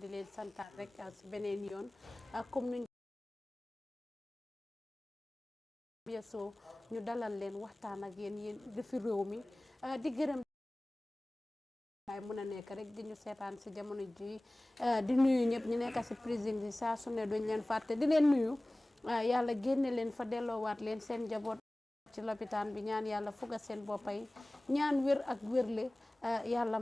di leen santaat rek si beneen yoon comme nuñ so ñu dalal leen waxtaan ak yéen defi réew mi di gërëm waaye mën a nekk rek di ñu seetaan si jamono ji di nuyu ñëpp ñu nekk si prison bi saa su ne duñ leen fàtte di leen nuyu yàlla génne leen fa delloowaat leen seen njaboot ci lopitaan bi ñaan yàlla fuga seen boppa yi ñaan wér ak wérle yàlla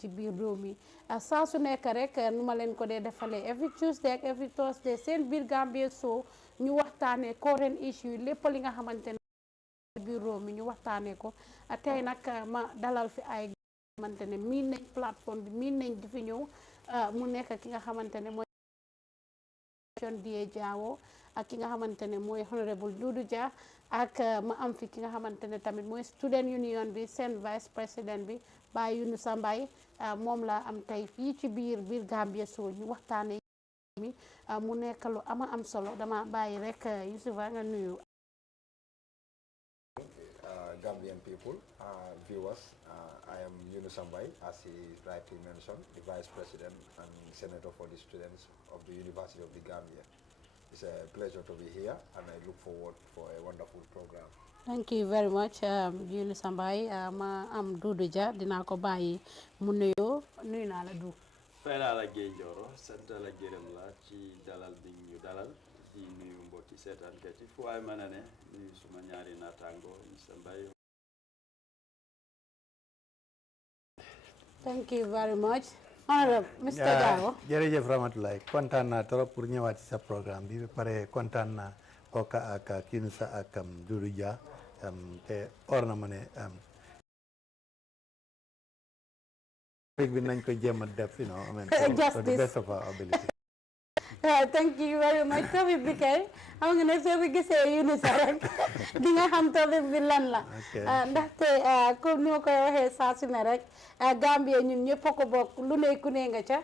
ci biir réew mi saa su nekk rek nu ma leen ko dee defalee every Tuesday ak every Thursday seen Birr Gambia show ñu waxtaanee current issue lépp li nga xamante ne biir réew mi ñu waxtaanee ko tey nag ma dalal fi ay xamante ne miin nañ plateforme bi miin nañ di fi ñëw mu nekk ki nga xamante ne mooy Jawo ak ki nga xamante ne mooy honorable Dodou Jah ak ma am fi ki nga xamante ne tamit mooy student union bi seen vice président bi Baye Yunusa Mbay moom laa am tey fii ci biir Gambia soo ñu waxtaane mi mu nekk lu ama am solo dama bàyyi rek Yusufa nga nuyu Gambian people, viewers, I am Yunusa Mbay, as he rightly mentioned, the Vice President and Senator for the students of the University of the Gambia. It's a pleasure to be here and I look forward for a wonderful program. Thank you very much Yunusa Mbay ma am Dodou Jah dinaa ko bàyyi mu nuyoo nuyu naa la du fay naa la Géey Jooro sant la gërëm la ci dalal bi ñu dalal di nuyu mbokki seetaankat yi fu waay mën a ne nuyu suma ñaari naataango Yunusa Mbay. Thank you very much. Honorable Mr. Jawo. Jërëjëf Ramatulaay kontaan naa trop pour ñëwaat ci sa programme bi ba pare kontaan naa kooka ak Yunusa ak Dodou Jah te or na ma ne bi nañ ko jéem a def you know I mean to the best of our ability. Thank you very much topic bi kay xam nga ne soo fi gisee Yunusa rek di nga xam topic bi lan la ndaxte comme ni ma koy waxee saa su ne rek Gambia ñun ñëpp a ko bokk lu ne ku ne nga ca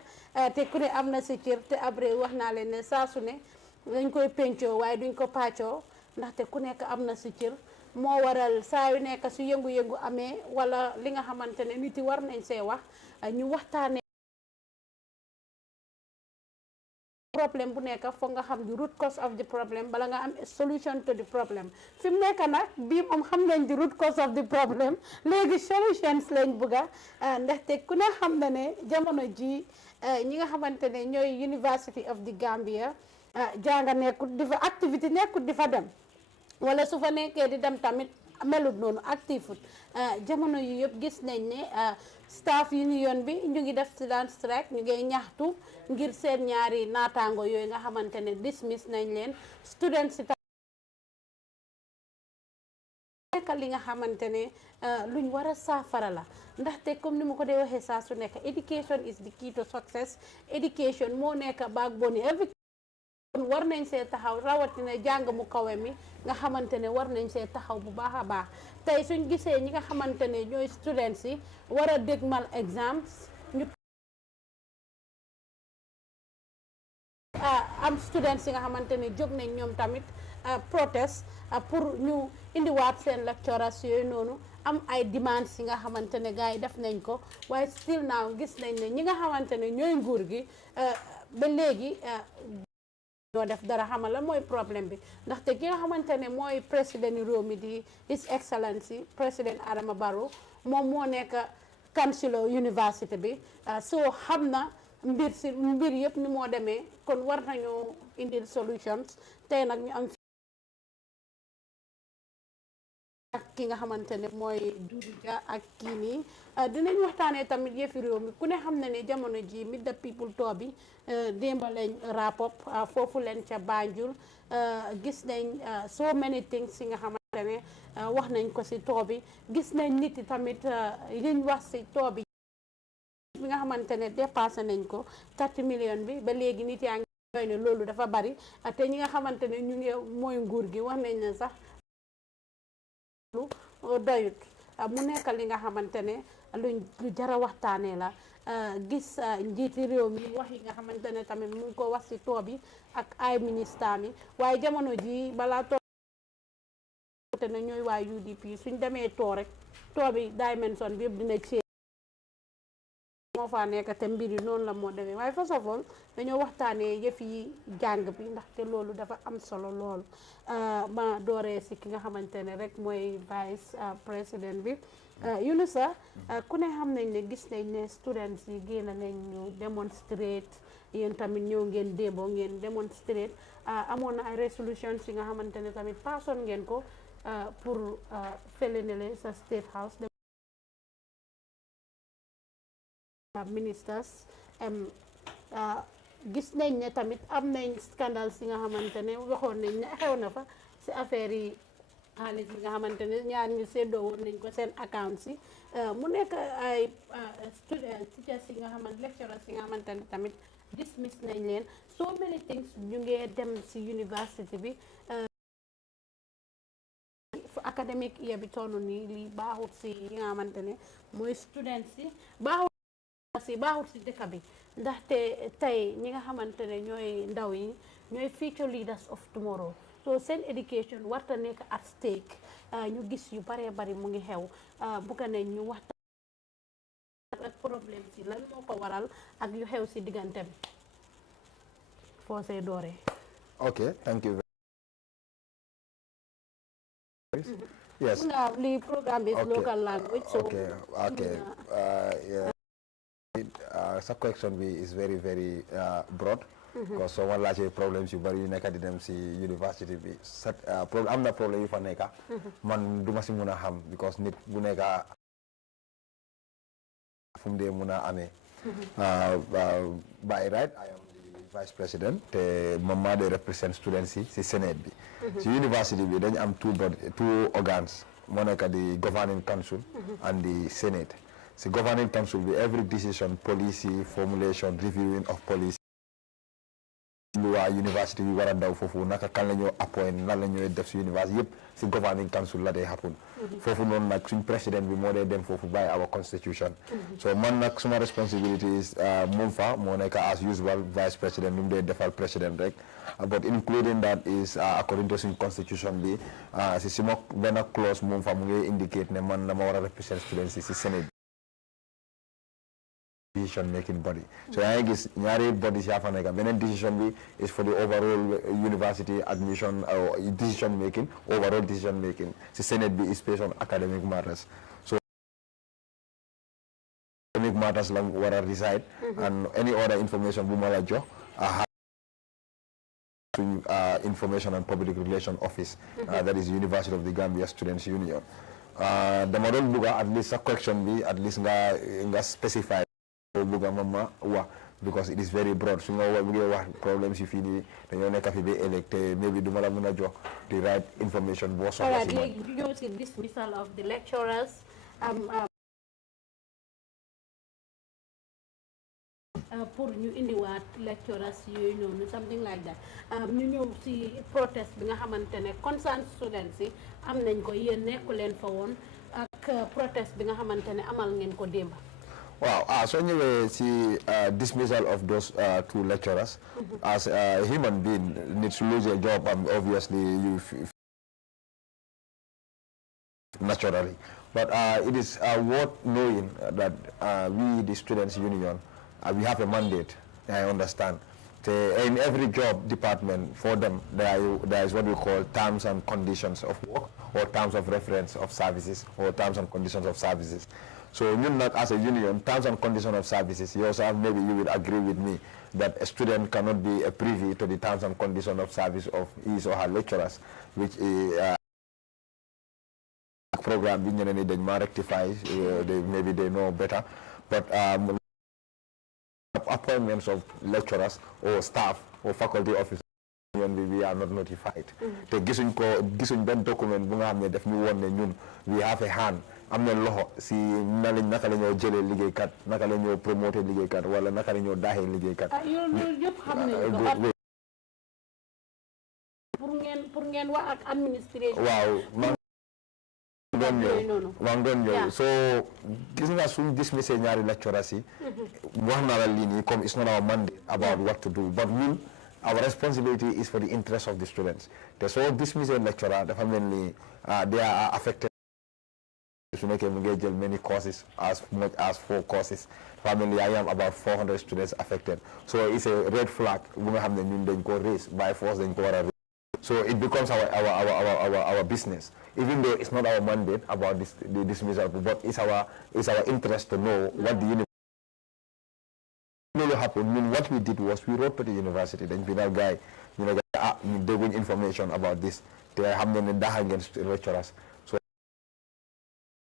te ku ne am na si cër te après wax naa leen ne saa su ne dañ koy pencoo waaye duñ ko pàccoo ndaxte ku nekk am na si cër moo waral saa yu nekk su yëngu-yëngu amee wala li nga xamante ne nit yi war nañ see wax ñu waxtaanee problème bu nekk foog nga xam di root cause of the problem bala nga am solution to the problem fi mu nekk nag bii moom xam nañ di root cause of the problem léegi solutions lañ bëgga ndaxte ku ne xam na ne jamono ji ñi nga xamante ne ñooy University of the Gambia jànga nekkut di fa activité nekkut di fa dem wala su fa nekkee di dem tamit melut noonu actifut jamono yi yëpp gis nañ ne staff union bi ñu ngi def silent strike ñu ngi ñaxtu ngir seen ñaari naataango yooyu nga xamante ne dismiss nañ leen students si nekk li nga xamante ne luñ war a saafara la ndaxte comme ni ma ko dee waxee saa su nekk education is the key to success education moo nekk backbone every war nañ see taxaw rawatina jàng mu kawe mi nga xamante ne war nañ see taxaw bu baax a baax tey suñ gisee ñi nga xamante ne ñooy students yi war a dégmal exams ñu am students yi nga xamante ne jóg nañ ñoom tamit protest pour ñu indiwaat seen lecturers yooyu noonu am ay demands yi nga xamante ne gars yi def nañ ko waaye still now gis nañ ne ñi nga xamante ne ñooy nguur gi ba léegi ñoo def dara xamal la mooy problème bi ndaxte ki nga xamante ne mooy président réew mi di His Excellency président Adama Barrow moom moo nekk chancellor université bi soo xam na mbir yëpp ni moo demee kon war nañoo indil solutions tey nag ñu am ak ki nga xamante ne mooy Dodou Jah ak kii nii dinañ waxtaanee tamit yëfi réew mi ku ne xam na ne jamono ji mit the people too bi démba lañ rapport foofu leen ca Banjul gis nañ so many things yi nga xamante ne wax nañ ko si too bi gis nañ nit yi tamit liñ wax si too bi nga xamante ne dépassé nañ ko 30 millions bi ba léegi nit yaa ngi doy ne loolu dafa bari te ñi nga xamante ne ñu ngi mooy nguur gi wax nañ ne sax doyut mu nekk li nga xamante ne lu jara waxtaanee la gis njiiti réew mi wax yi nga xamante ne tamit mu ngi ko wax si too bi ak ay ministre mi waaye jamono ji balaa too te ne ñooy waa UDP suñ demee too rek too bi dimension bi yëpp dina ci moo moo faa nekk te mbir yi noonu la moo demee waaye first of all dañoo waxtaanee yëf yi jàng bi ndaxte loolu dafa am solo lool ma dooree si ki nga xamante ne rek mooy vice président bi Yunusa ku ne xam nañ ne gis nañ ne students yi génn nañ ñu demonstrate yéen tamit ñëw ngeen démboo ngeen demonstrate amoon na ay resolutions yi nga xamante ne tamit passoon ngeen ko pour fële ne le sa State House ministers gis nañ ne tamit am nañ scandales yi nga xamante ne waxoon nañ ne xew na fa si affaire yi xaalis bi nga xamante ne ñaar ñu séddoo woon nañ ko seen account si mu nekk ay students teachers yi nga xamante lecturers yi nga xamante ne tamit dismiss nañ leen so many things ñu ngee dem si university bi fu academic year bi toll nii lii baaxut si yi nga xamante ne mooy students yi baaxut si dëkk bi ndaxte tey ñi nga xamante ne ñooy ndaw yi ñooy future leaders of tomorrow so seen education warta nekk at stake ñu gis yu baree bari mu ngi xew bugga nañ ñu waxtaan ak problème si lan moo ko waral ak yu xew si diggante bi foo see dooree. Okay, thank you. Yes. The program is local language. So Okay. Sa question bi is very very broad. Because someone like problems yu bari yu nekk di dem si university bi am na problème yu fa nekk man duma si mun a xam because nit bu nekk fu mu dee mun a amee by right I am the vice president te moom maa dee represent students yi si Senate bi si university bi dañu am two organs moo nekk di governing council and the Senate si governing council bi every decision policy formulation reviewing of policy lu waa university bi war a daw foofu naka kan la ñoo appoint lan la ñooy def si university yëpp si governing council la day happen foofu noonu nag suñ président bi moo dee dem foofu by our constitution so man nag suma responsibility is moom fa moo nekk as usual vice president nu mu dee defal président rek but including that is according to suñ constitution bi si suma benn clause moom fa mu ngi indicate ne man dama war a represent students si Senate decision making body so yaa ngi gis ñaari bodies yaa fa nekk beneen decision bi is for the overall university admission or decision making overall decision making si Senate bi is based on academic matters so academic matters la war a reside and any other information bu ma la jox information and public relation office that is University of the Gambia Students Union dama doon bugga at least sa question bi at least nga specify bugga mama wax because it is very broad su nga buggee wax problems yi fii nii dañoo nekk fi ba ëllëg te maybe duma la mën a jox the right information boo soxla si man. Léegi ñëw si dismissal of the lecturers pour ñu indiwaat lecturers yooyu noonu something like that ñu ñëw si protest bi nga xamante ne concerned students yi am nañ ko yéen nekku leen fa woon ak protest bi nga xamante ne amal ngeen ko démba. Wow, so anyway, see dismissal of those two lecturers, as a human being needs to lose a job, and obviously you naturally. But it is worth knowing that we, the Students' Union, we have a mandate, I understand. In every job department, for them, there is what we call terms and conditions of work, or terms of reference of services, or terms and conditions of services. So you not as a union, terms and conditions of services, you also have, maybe you will agree with me that a student cannot be a privy to the terms and conditions of service of his or her lecturers, which program they might rectify, maybe they know better. But appointments of lecturers or staff or faculty officers, we are not notified. Te gisuñ ben document bu nga xamne def ñu won ne ñun we have a hand am na loxo si naka la ñoo jëlee liggéeykat naka la ñoo promoter liggéeykat wala naka la ñoo daaxee liggéeykat. Yoon yëpp xam nañ ko pour ngeen wax ak administration. Waaw maa ngi doon ñëw so gis nga suñ dismissé ñaari lecturers yi wax naa la lii nii comme it's not our mandate about what to do but ñun our responsibility is for the interest of the students. So dismissing lecturer, the family they are affected su nekkee mu ngay jël many courses as much as 4 courses family I am about 400 students affected so it's a red flag bu nga xam ne ñun dañ ko raise by force dañ ko war a raise so it becomes our business even though it's not our mandate about the dismissal but it's our interest to know what the university happened. What we did was we wrote to the university dañ bindal guy ñu ne ñu dégguñ information about this te xam ne daxa ngeen lecturers so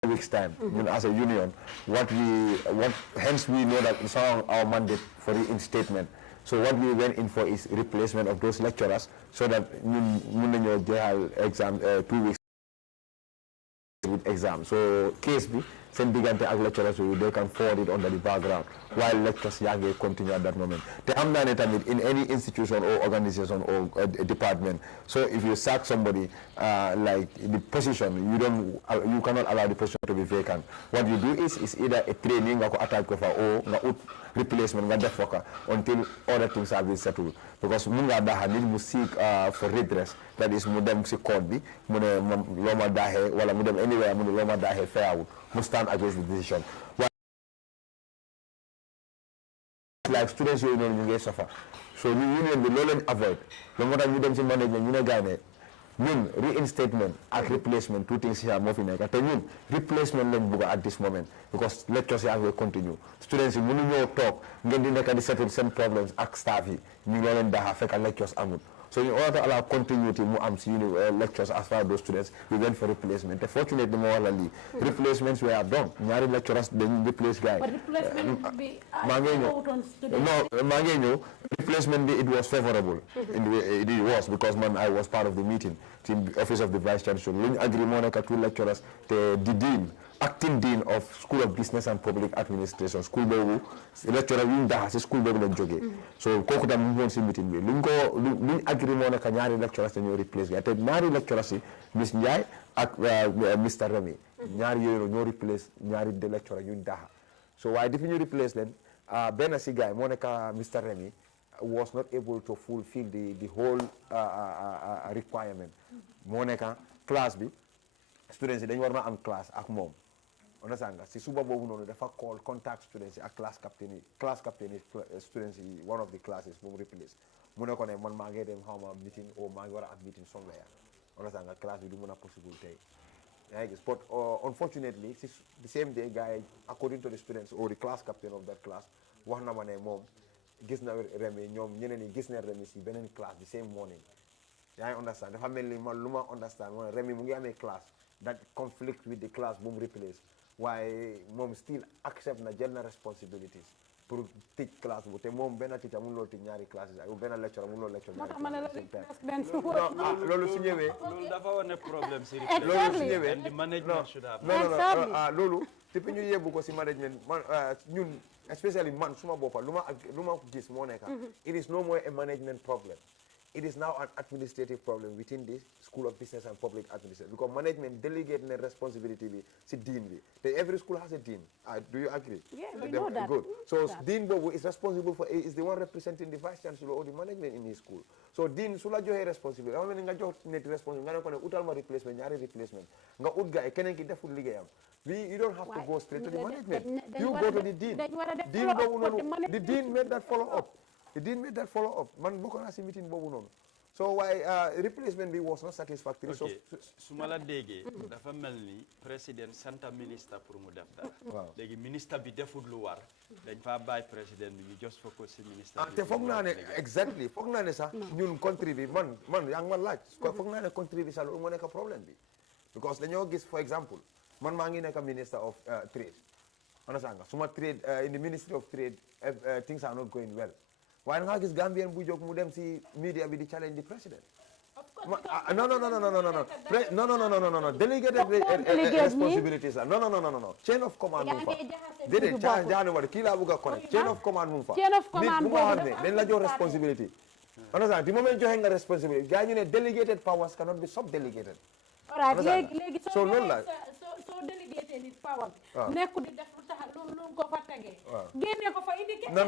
weeks time ñun as a union hence we know that it's our mandate for reinstatement so what we went in for is replacement of those lecturers so that ñun mun nañoo jeexal exam 2 weeks with exam so case bi seen diggante ak lecturers they can forward it under the background while lectures yaa ngi continue at that moment te am naa ne tamit in any institution or organization or department so if you sack somebody like the position you cannot allow the position to be vacant what you do is either a training nga ko attaque ko fa or nga ut replacement nga def ko until other things have been settled because mun nga daxa nit mu seek for redress that is mu dem si code bi mu ne loo ma daaxee wala mu dem anywhere mu ne loo ma daaxee fairwul mu stand against the decision like students yooyu noonu ñu ngi suffer so ñu union bi loolu leen avoid loolu moo tax ñu dem si management ñu ne gaay ne ñun reinstatement ak replacement two things here moo fi nekk te ñun replacement lañ bëgg at this moment because lectures yaa ngi continue students yi mënu ñoo toog ngeen di nekk di settle seen problems ak staff yi ñu loo leen daxa fekk lectures amul so in order to allow continuity mu am si lectures as far as those students we went for replacement te fortunately moo wala lii replacements were done ñaari lecturers dañ replace guy maa ngi ñëw replacement bi it was favorable it was because man I was part of the meeting in the office of the vice chancellor lu ñu agree moo nekk 2 lecturers te the dean acting dean of School of Business and Public Administration school boobu lecturer yu ñu daxa si school boobu lañ jógee so kooku tam mu woon si meeting bi luñ agree moo nekk ñaari lecturers te ñoo replace ga te ñaari lecturers yi Miss Ndiaye ak Mr Remy ñaari yooyu ñoo replace ñaari de lecturer yu ñu daxa so waaye depuis ñu replace leen benn si gars moo nekk Mr Remy was not able to fulfill the whole requirement moo nekk classe bi students yi dañu war na am classe ak moom understand nga si suba boobu noonu dafa call contact students yi ak class captain yi students yi one of the classes bu mu replace mu ne ko ne man maa ngi dem xaw ma meeting or maa ngi war a am meeting somewhere understand nga class bi du mën a possible tey yaa ngi gis but unfortunately si the same day guys according to the students or the class captain of that class wax na ma ne moom gis na Remy ñoom ñeneen ñi gis na Remy si beneen class the same morning yaa ngi understand dafa mel ni man lu ma understand mooy Remy mu ngi amee class that conflict with the class bu mu replace waaye moom still accept na jël na responsibilities pour teach class bu te moom benn teacher mun loo teach ñaari classes ak benn lecturer mun loo lecture loolu su ñëwee loolu dafa wane problème si loolu su ñëwee and the management should have non loolu depuis ñu yebbu ko si management man ñun especially man suma boppa lu ma gis moo nekk it is no more a management problem it is now an administrative problem within the School of Business and Public Administration because management delegate the responsibility bi si dean bi. Every school has a dean. Do you agree? Yeah, we know that. Good. So dean Bobo is responsible for is the one representing the vice chancellor or the management in his school. So dean sula joxe responsibility. Am na nga jox net responsibility nga ne ko ne utal ma replacement ñaari replacement nga ut ga keneen ki deful liggéeyam. You don't have to go straight to the management. You go to the dean. Dean Bobo noonu the dean made that follow up. The dean made that follow up. Man bokk naa si meeting boobu noonu. So why replacement bi was not satisfactory. So su ma la déggee dafa mel ni président santa ministre pour mu def dara. Waaw léegi ministre bi deful lu war dañ fa bàyyi président bi ñu just focus si ministre bi. te foog naa ne exactly foog naa ne sax ñun country bi man yaa ngi ma laaj. foog naa ne country bi sax loolu moo nekk problème bi. because dañoo gis for example man maa ngi nekk minister of trade. understand nga suma trade in the ministry of trade things are not going well. Why not gis Gambian bu jóg mu dem si media bi di challenge the president? No. Delegated responsibilities. No. Chain of command move fa. Déedéet jaanu ma kii laa bëgg a connect. Chain of command move fa. Chain of command boobu nit bu ma xam ne dañ la jox responsibility. Understand? The moment joxe nga responsibility gaa ñu ne delegated powers cannot be sub-delegated. All right, léegi so loolu la. soo delegated it power. nekku di def lu tax lu ko fa tegee. génne ko fa indi kenn. No,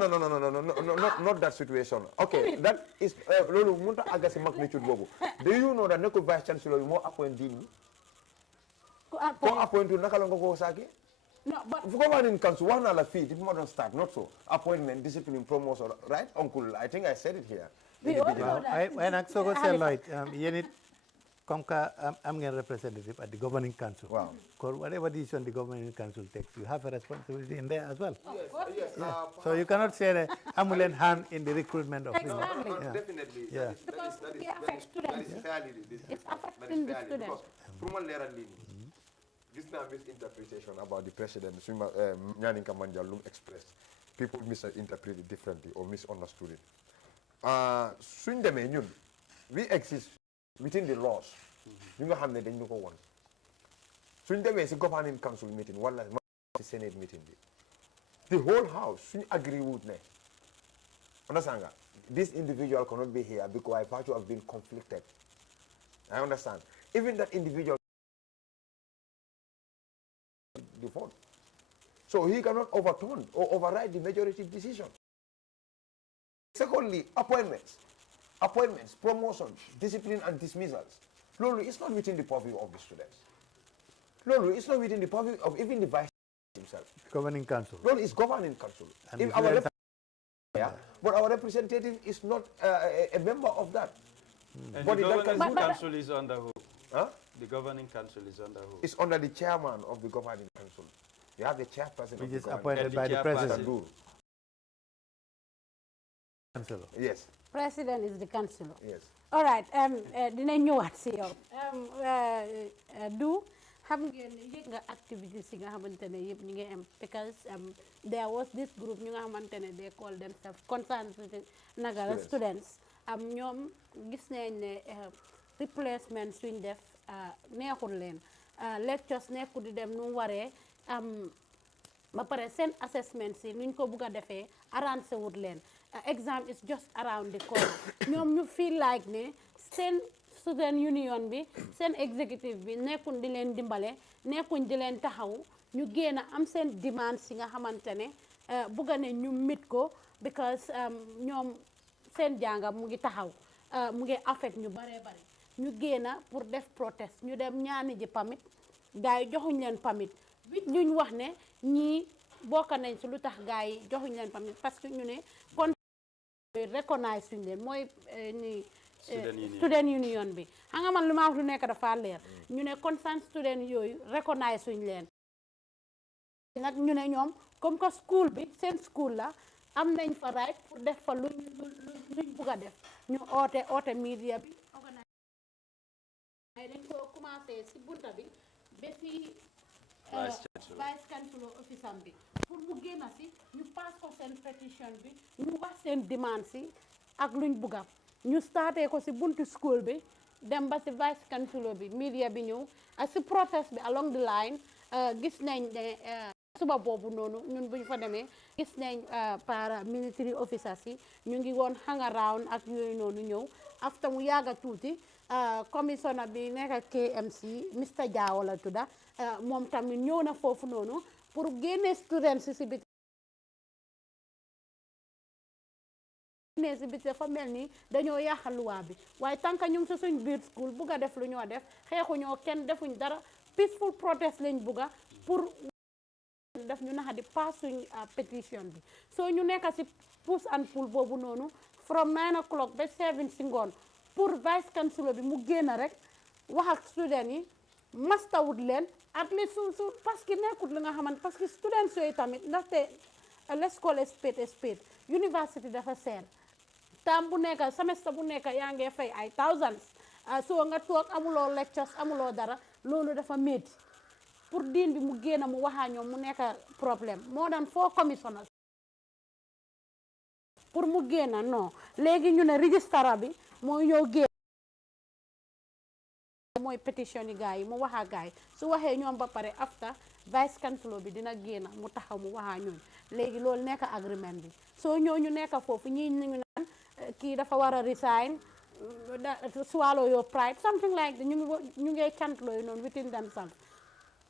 not that situation. Okay, that is loolu mënut a àgg si magnitude boobu. Do you know that nekkul vice chancellor bi moo appoint dean bi? ko appoint naka la nga ko sake no but governing council wax na la fii depuis ma doon start not so appointment discipline promotion right uncle I think I said it here we all know that. waaye nag soo ko seetloo yéen it comme que am ngeen representative at the governing council. Wow. Because whatever decision the governing council takes, you have a responsibility in there as well. yes So you cannot say that amulen hand in the recruitment of Exactly. Yeah. Definitely. Yeah. That it affects students. is fairly. It's affecting the students. Because pour man leeral lii nii. gis naa misinterpretation about the president suma Nyaninka Manjal expressed people misinterpret it differently or misunderstood it suñ demee ñun we exist within the laws ñu nga xam ne dañ ñu ko won suñ demee si governing council meeting wala si senate meeting bi the whole house suñ agree wut ne understand nga this individual cannot be here because by virtue of being conflicted I understand even that individual the vote so he cannot overturn or override the majority decision. Secondly, appointments, promotions, discipline and dismissals. Lolo, it's not within the purview of the students. Lolo, it's not within the purview of even the vice himself. Governing council. Lolo is governing council. And If the our students but our representative is not a member of that. And Body the that can governing do that. council is under who? Huh? The governing council is under who? It's under the chairman of the governing council. You have the chairperson Which of the is governing appointed And the by the chairperson. president. council. Councillor. Yes, President is the councillor. yes. All right, dinañ ñëwaat si yow. Du xam ngeen yëg nga activities yi nga xamante ne yëpp ñu ngi am because there was this group ñu nga xamante ne they call themselves concerned nagara students ñoom gis nañ ne replacement suñ def neexul leen lectures nekkul di dem nu mu waree ba pare seen assessment si nuñ ko bugg a defee arrangé wut leen exam is just around the corner ñoom ñu feel like ne seen student union bi seen executive bi nekkuñ di leen dimbale nekkuñ di leen taxaw ñu génn am seen demande si nga xamante ne bugga ne ñu mit ko because ñoom seen jànga mu ngi taxaw mu ngi affect ñu baree bari ñu génn pour def protest ñu dem ñaani ji pamit gars yi joxuñ leen pamit bi ñuñ wax ne ñii bokk nañ si lu tax gars yi joxuñ leen pamit parce que ñu ne kon recognize suñ leen mooy ni student union bi xam nga man lu ma wax lu nekk dafa leer ñu ne constant student yooyu recognize suñ leen nag ñu ne ñoom comme que school bi seen school la am nañ fa right pour def fa luñ bugg a def ñu oote media bi dañ ko commencé si bunta bi ba si vice chancellor office am bi pour mu génn si ñu pass ko seen pétition bi ñu wax seen demande si ak luñ bugga ñu starté ko si buntu school bi dem ba si vice chancellor bi media bi ñëw si protest bi along the line gis nañ ne suba boobu noonu ñun buñ fa demee gis nañ para military officers yi ñu ngi woon hang around ak yooyu noonu ñëw after mu yàgga tuuti commissioner bi nekk KMC Mr Jawo la tudda moom tamit ñëw na foofu noonu pour génne students si biti dafa mel ni dañoo yàqal luwaa bi waaye tant que ñu ngi si suñ biir school bugg a def lu ñoo def xeexuñoo kenn defuñ dara peaceful protest lañ bugga pour def ñu naxa di pass suñ pétition bi soo ñu nekk si push and pull boobu noonu from 9 o'clock ba 7 si ngoon pour vice chancellor bi mu génn rek wax ak student yi mastawut leen at least su parce que nekkut li nga xamante parce que students yooyu tamit ndaxte let's call a spade university dafa seer tam bu nekk semestre bu nekk yaa ngee fay ay thousands soo nga toog amuloo lectures amuloo dara loolu dafa métti pour diin bi mu génn mu waxaa ñoom mu nekk problème moo daan 4 commissioners pour mu génn non léegi ñu ne registra bi mooy ñëw génn mooy pétition yi gars yi mu waxaa gars yi su waxee ñoom ba pare after vice chancellor bi dina génn mu taxaw mu waxaa ñooñ léegi loolu nekk agreement bi soo ñooñu nekk foofu ñii ñu naan kii dafa war a resign swallow your pride something like that ñu ngi chantloo yi noonu within themselves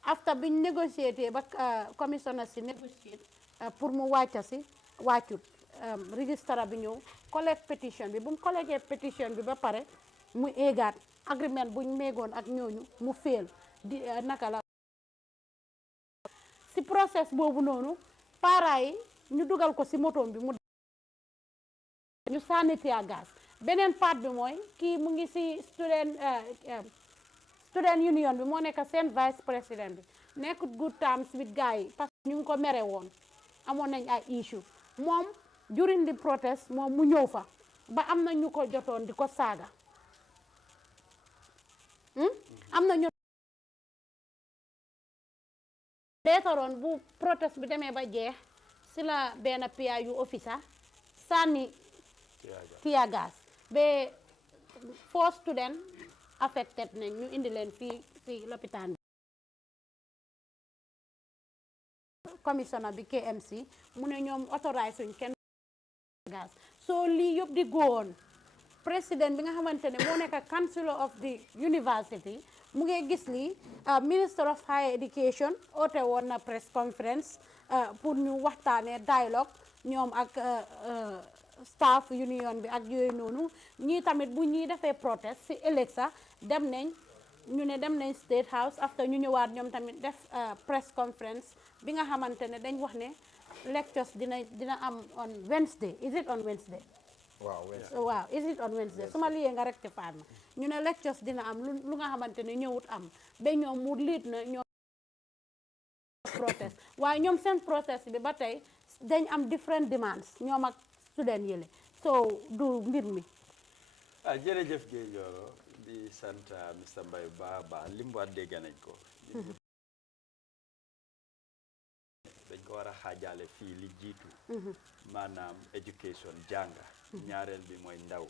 after biñ négocié ba commissioner si négocié pour mu wàcca si wàccut registra bi ñëw collect pétition bi bu mu collecté pétition bi ba pare mu éegaat agreement buñ méegoon ak ñooñu mu fail di naka la process boobu noonu parents yi ñu dugal ko si motoom bi mu ñu sànni tear gas beneen part bi mooy kii mu ngi si student union bi moo nekk seen vice président bi nekkut good terms with gars yi parce que ñu ngi ko mere woon amoon nañ ay issue moom during the protest moom mu ñëw fa ba am na ñu ko jotoon di ko saaga am na ñu leetaroon bu protest bi demee ba jeex si la benn PIU officer sànni tear gas ba 4 student affected nañ ñu indi leen fii si lopitaan bi commissioner bi KMC mu ne ñoom autorise suñ kenn gas so lii yëpp di góowoon président bi nga xamante ne moo nekk councilor of the university mu ngi gis lii minister of higher education oote woon na press conference pour ñu waxtaanee dialogue ñoom ak staff union bi ak yooyu noonu ñii tamit bu ñii defee protest si ëllëg sax dem nañ State House after ñu ñëwaat ñoom tamit def press conference bi nga xamante ne dañ wax ne lectures dina am on Wednesday is it on Wednesday waaw is it on Wednesday su ma liyee nga rectifier ma ñu ne lectures dina am lu nga xamante ne ñëwut am ba ñoom mu liit na ñoom protest waaye ñoom seen protest bi ba tey dañ am different demands ñoom ak student yële so du mbir mi jërëjëf Guèye Njoro di sant Mr Mbaye ba lim wax dégg nañ ko dañ ko war a xaajaale fii li jiitu maanaam education jànga ñaareel bi mooy ndaw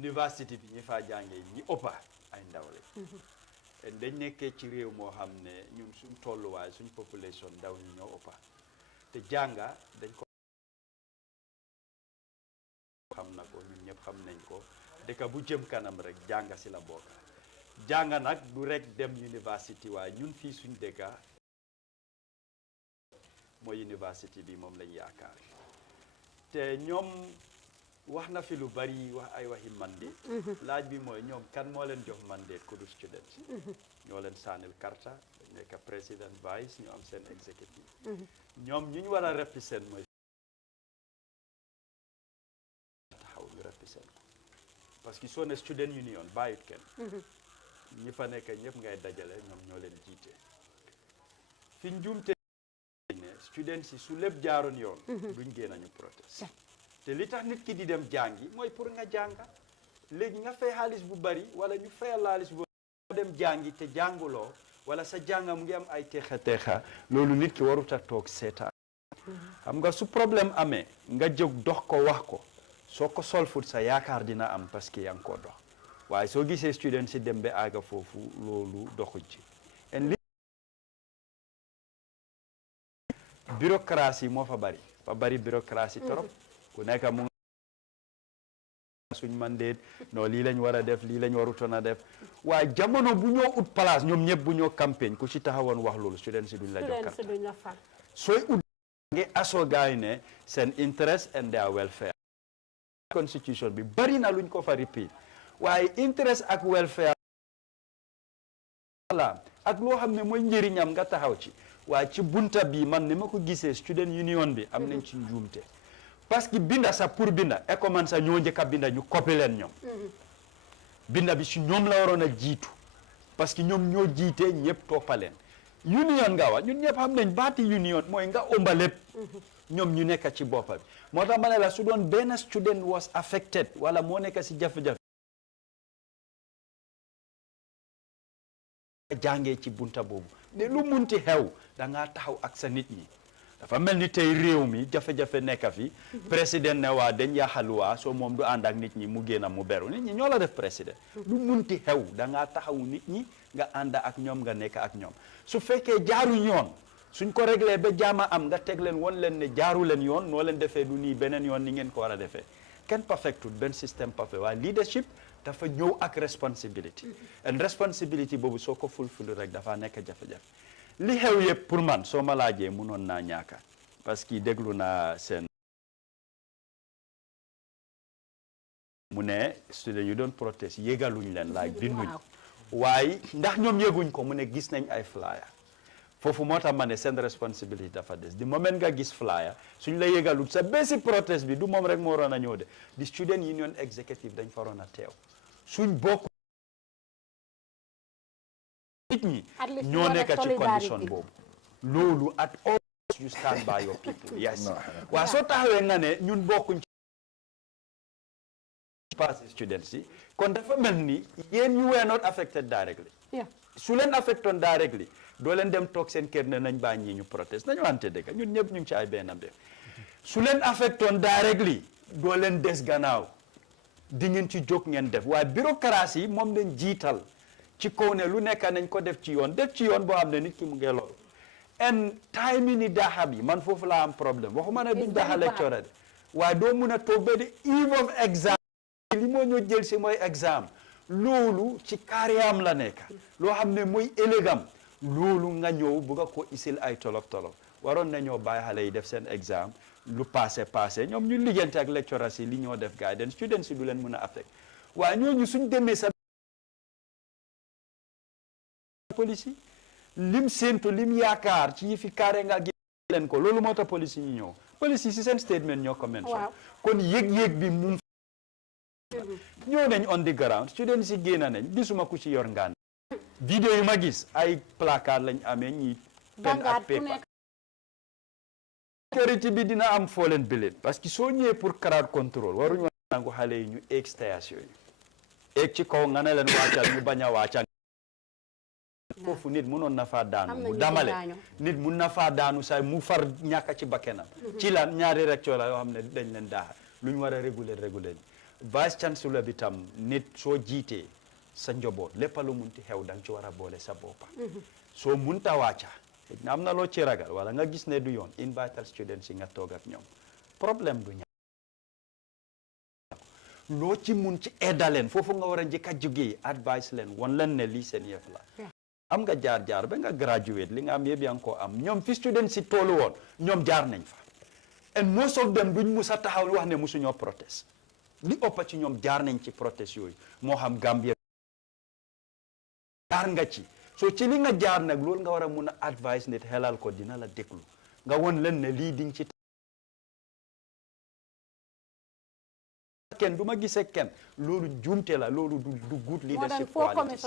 university bi ñi faa jàngee ñi ëppa ay ndaw lañ dañ nekkee ci réew moo xam ne ñun suñ tolluwaay suñ population ndaw ñi ñoo ëppa te jànga dañ ko xam na ko ñun ñëpp xam nañ ko dëkk bu jëm kanam rek jànga si la bokk jànga nag du rek dem university waaye ñun fii suñ dëkka mooy university bi moom lañ yaakaar te ñoom wax na fi lu bari wax ay waxi mandate laaj bi mooy ñoom kan moo leen jox mandate ku du student ñoo leen sànnil karta nekk président vice ñu am seen executive ñoom ñu war a represent mooy taxaw ñu represent ko parce que soo ne student union bàyyit kenn ñi fa nekk ñëpp ngay dajale ñoom ñoo leen jiite fi njuumte ne student si su lépp jaaroon yoon duñ génn ñu protest te li tax nit ki di dem jàngi mooy pour nga jànga léegi nga fay xaalis bu bari wala ñu fayal xaalis bu dem jàngi te jànguloo wala sa jàngam ngi am ay teexa loolu nit ki warut a toog seetaan xam nga su problème amee nga jóg dox ko wax ko soo ko solfut sa yaakaar dina am parce que yaa ngi koo dox waaye soo gisee student si dem ba àgga foofu loolu doxuñ ci en li bureaucratie moo fa bari bureaucratie trop ku nekk mu suñ mandate non lii lañ war a def lii lañ warutoon a def waaye jamono bu ñoo ut place ñoom ñëpp bu ñoo campagne ku ci taxawoon wax loolu student si duñ la jox carte sooy ut ngi asoo gaay ne seen interest and their welfare constitution bi bari na luñ ko fa repeat waaye interest ak welfare la ak loo xam ne mooy njëriñam nga taxaw ci waaye ci bunta bi man ni ma ko gisee student union bi am nañ ci njuumte parce que binda sa pour binda e comment ça ñoo njëkk a binda ñu copie leen ñoom binda bi si ñoom la waroon a jiitu parce que ñoom ñoo jiite ñëpp toppaleen union nga wa ñun ñëpp xam nañ baati union mooy nga ëmba lépp ñoom ñu nekk ci boppa bi moo tax ma ne la su doon benn student was affected wala moo nekk si jafe-jafe jàngee ci bunta boobu ne lu munti xew da ngaa taxaw ak sa nit ñi dafa mel ni tey réew mi jafe-jafe nekk fi président ne waa dañ yaxaluwaa soo moom du ànd ak nit ñi mu génn mu beru nit ñi ñoo la def président lu munti xew da ngaa taxaw nit ñi nga ànd ak ñoom nga nekk ak ñoom su fekkee jaaru yoon suñ ko réglé ba jaama am nga teg leen won leen ne jaaru leen yoon noo leen defee du nii beneen yoon ni ngeen ko war a defee kenn perfectul benn système parfait waaye leadership dafa ñëw ak responsibility and responsibility boobu soo ko fulfil rek dafa nekk jafe-jafe li xew yëpp pour man soo ma laajee mënoon naa ñaaka parce que déglu naa seen mu ne student yu doon protest yégaluñ leen laaj binduñ waaye ndax ñoom yéguñ ko mu ne gis nañ ay foofu moo tax ma ne seen responsibility dafa des di moment nga gis flyer suñ la yëgalut sa bési protest bi du moom rek moo waroon a ñëw de di student union executive dañ fa waroon a teew suñ bokk nit ñi ñoo nekk ci condition boobu loolu at all you stand by your people yes waaw soo taxawee nga ne ñun bokkuñ ci passé students yi kon dafa mel ni yéen you were not affected directly su leen affectoon directly doo leen dem toog seen kër ne nañ baa ñi ñu protest nañu wante dëgg ñun ñëpp ñu ngi ci ay benn def su leen affectoon directly doo leen des gannaaw di ngeen ci jóg ngeen def waaye bureaucratie yi moom leen jiital ci kaw ne lu nekk nañ ko def ci yoon boo xam ne nit ki mu ngi loolu en time ni daaxa bi man foofu laa am problème waxuma ne duñ daaxa lecture de waaye doo mun a toog ba di eve of exam li moo ñoo jël si mooy exam loolu ci kaariyaam la nekk loo xam ne mooy élégam loolu nga ñëw bugg a ko isil ay tolof waroon nañoo bàyyi xale yi def seen exam lu passé ñoom ñu liggéeyante ak lecturers yi li ñoo def guidance students yi du leen mën a affect waaye ñooñu suñ demee sa police yi lim séentu lim yaakaar ci yi fi carré nga gis leen ko loolu moo tax police yi ñu ñëw police yi si seen statement ñoo ko mention kon yëg-yëg bi mu ñëw nañ on the ground students yi génn nañ gisuma ku ci yor ngaan vidéo yu ma gis ay placard lañ amee ñi pen ak paper sécurité bi dina am foo leen bileen parce que soo ñëwee pour crowd control waruñu nangu xale yi ñu eeg station yi eeg ci kaw nga ne leen wàccal ñu bañ a wàccal foofu nit mënoon na faa daanu mu damale nit mun na faa daanu say mu far ñàkk ci bakkenam ci lan ñaari recteur la yoo xam ne dañ leen daaxa lu ñu war a réguler vice chancellor bi tam nit soo jiitee sa njaboot lépp lu munti xew da nga ci war a boole sa boppa soo munta wàcca am na loo ci ragal wala nga gis ne du yoon invital students yi nga toog ak ñoom problème du ñàkk loo ci mun ci eddaleen foofu nga war a njëkk a jógee advice leen won leen ne lii seen yëf la am nga jaar ba nga graduate li nga am yëpp yaa ngi koo am ñoom fi students si toolu woon ñoom jaar nañ fa and most of them duñ musa taxaw wax ne musuñoo protest li ëpp ci ñoom jaar nañ ci protest yooyu moo xam Gambia jaar nga ci so ci li nga jaar nag loolu nga war a mun a advice nit xelal ko dina la déglu nga won leen ne lii diñ ci kenn du ma gisee kenn loolu njuumte la loolu du good leadership quality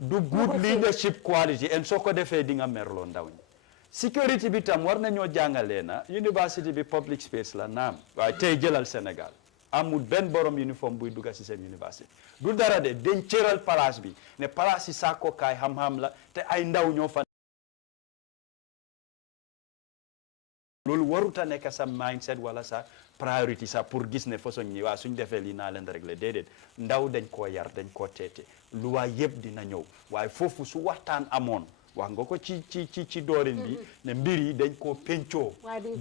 du good leadership quality and soo ko defee di nga merloo ndaw ñi sécurité bi tam war nañoo jàngalee na university bi public space la naam waaye tey jëlal Sénégal amul benn borom uniforme buy dugga si seen université du dara de dañ cëral place bi ne place yi sàkkookaay xam-xam la te ay ndaw ñoo fa loolu waruta nekk sa mindset wala sa priority sa pour gis ne façon ñi waa suñ defee lii naa leen régler déedéet ndaw dañ koo yar dañ koo teete lu waa yëpp dina ñëw waaye foofu su waxtaan amoon wax nga ko ci doorin bi ne mbir yi dañ koo pencoo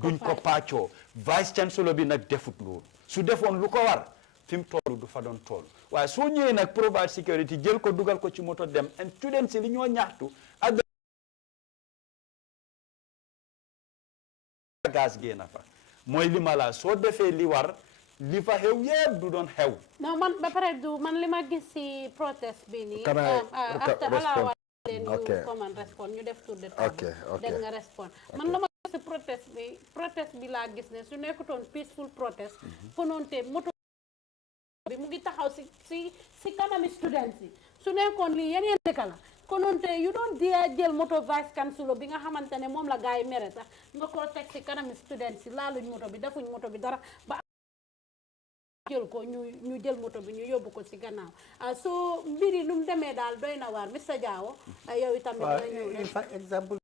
duñ ko pàccoo vice chancellor bi nag defut loolu su defoon lu ko war fi mu toll du fa doon toll waaye soo ñëwee nag provide security jël ko dugal ko ci moto dem and students li ñoo ñaxtu ak gaz génn fa mooy li ma la soo defee li war li fa xew yëpp du doon xew non man ba pare du man li ma gis si protest bi nii after ala leen ñu come and respond ñu def tour de table den nga respond man la ma gis si protest bi laa gis ne su nekkutoon peaceful protest konoonte moto bi mu ngi taxaw si kanami students yi su nekkoon lii yeneen dëkk la konoonte yu doon diya jël moto vice chancellor bi nga xamante ne moom la gars yi mere sax nga ko teg si kanami students yi laaluñ moto bi defuñ moto bi dara ba jël ko ñu jël moto bi ñu yóbbu ko si gannaaw so mbiri nu mu demee daal doy na waar Mr Jawo yow itamit dina ñëw in fact exemple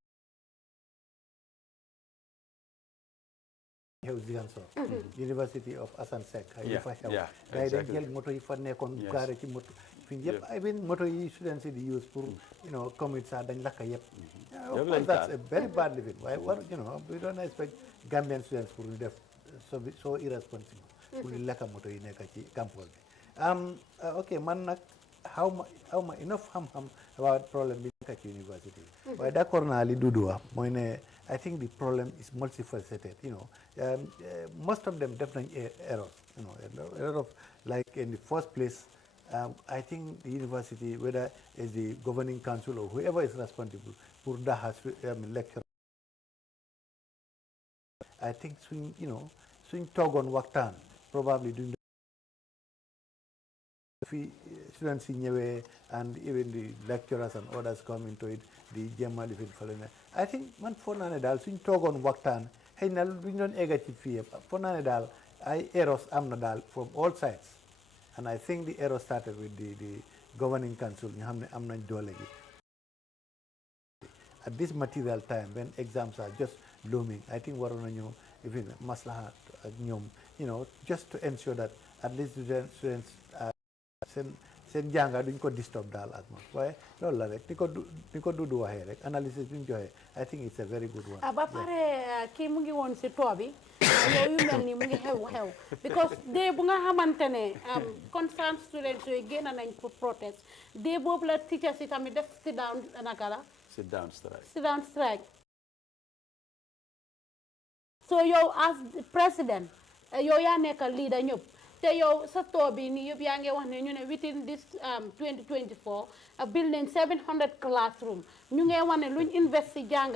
xew Ziguinchor University of Assane Seck yi fa xew gars yi dañ jël moto yi fa nekkoon gaare ci moto fi yëpp I mean moto yi students yi di use pour commute sax dañ lakka yëpp that's a very bad living waaye war we don't expect Gambian students pour ñu def so irresponsible pour ñu lakka moto yi nekk ci campus bi ok man nag xaw ma enough xam-xam about problème bi nekk ci university bi waaye d'accord naa li Doudou wax mooy ne I think the problem is multifaceted most of them def nañ errors a lot of like in the first place I think the university, whether it's the governing council or whoever is responsible, for that has lecture. I think swing talk on Waktan, probably doing the students in Yewe and even the lecturers and others come into it, the Gemma living following. I think man for Nanedal, swing talk on Waktan, hey, now we don't negative fear. For Nanedal, I errors amnadal from all sides. And I think the error started with the governing council. At this material time, when exams are just looming, I think even maslahat, just to ensure that at least students sen janga duñ ko disturb dal ak mo waye lolou la rek diko du waxe rek analysis duñ joxe I think it's a very good one ba pare ki mu ngi won ci to bi yoyu melni mu ngi xew because de bu nga xamantene concerned students yoy gëna nañ pour protest de bobu la teachers yi tamit def sit down nakala sit down strike so yow as president yow ya nekk leader ñep te yow sa to bi ni yeb ya ngi wax ne ñu ne within this 2024 building 700 classroom ñu ngi wane luñ invest ci jàng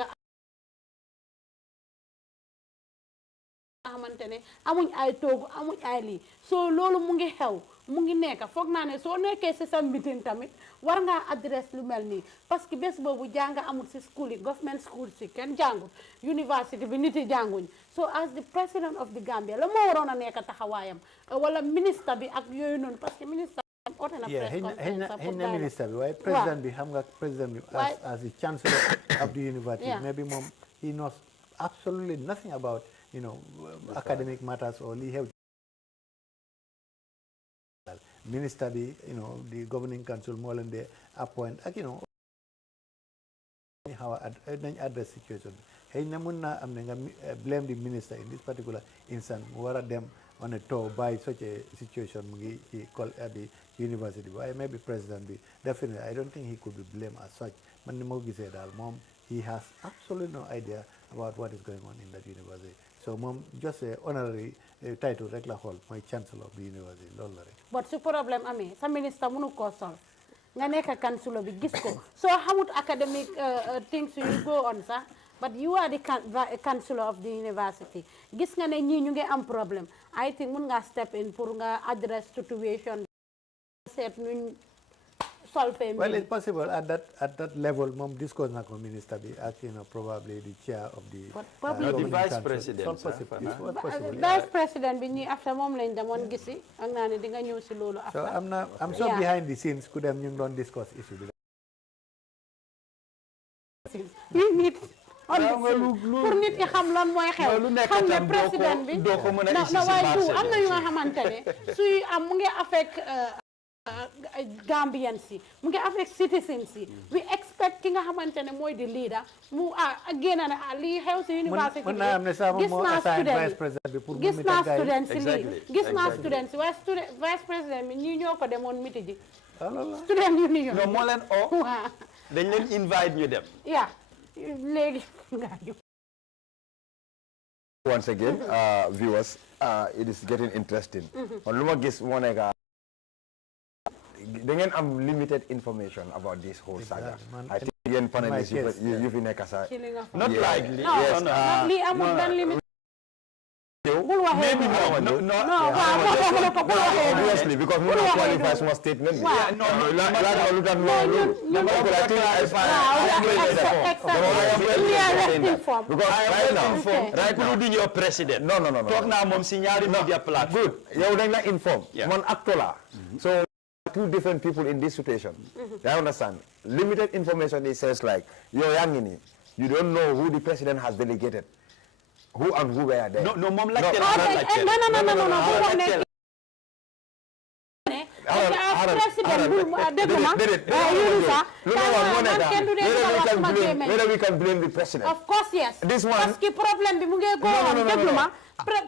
xamantene amuñ ay togu amuñ ay li so loolu mu ngi xew mu ngi nekk foog naa ne soo nekkee ci sa meeting tamit war ngaa adresse lu mel nii parce que bés boobu jàng amul ci school yi government school si kenn jàngut university bi nit yi jànguñ so as the president of the Gambia la moo waroon a nekk taxawaayam wala ministre bi ak yooyu noonu parce que ministre bi oote na press conference xëy na ministre bi waaye président bi xam nga président bi as the chancellor of the university maybe moom he knows absolutely nothing about academic matters or li xew minister bi the governing council moo leen de appoint ak how nañ address situation bi xëy na mun naa am ne nga blame the minister in this particular instance mu war a dem on a tour by such a situation mu ngi ci the university waaye maybe president bi definitely I don't think he could be blamed as such man ni moo gisee daal moom he has absolutely no idea about what is going on in that university so moom just a honorary title rek la xool mooy chancellor of the university loolu la rek but su problème amee sa ministre mënu koo solve nga nekk councillor bi gis ko soo xamut academic things you go on sax but you are the councillor of the university gis nga ne ñii ñu ngi am problème I think mun nga step in pour nga address situation seet nuñ solve well it's possible at that level mom discuss na ko minister bi ak probably the chair of the vice president vice president bi ñi after moom lañ demoon gisi ak naa ne di nga ñëw si loolu after so I'm so behind the scenes ku dem ñu ngi doon discuss issue bi nit pour nit yi xam lan mooy xew xam ne président bi doo ko mën a na waaye du am na yu nga xamante ne suy am mu ngi affect Gambians yi mu ngi affect citizens yi we expect ki nga xamante ne mooy di leader mu génn na lii xew si university bi gis naa student si lii gis naa student si waaye vice président bi ñii ñoo ko demoon miti ji student union non moo leen o dañ leen invite ñu dem léegi once again viewers it is getting interesting on lu ma gis moo nekk da ngeen am limited information about this whole saga I think yéen panelists yu fi nekk sa not likely lii amul dan limit maybe no obviously because we don't qualify small statement including your president no talk naa moom si ñaari media platform good yow dañ la inform man actor la so two different people in this situation I understand limited information it says like yow yaa ngi ni you don't know who the president has delegated who and who were there no moom la whether we can blame the president of course yes this one parce que problème bi mu ngi go on dégluma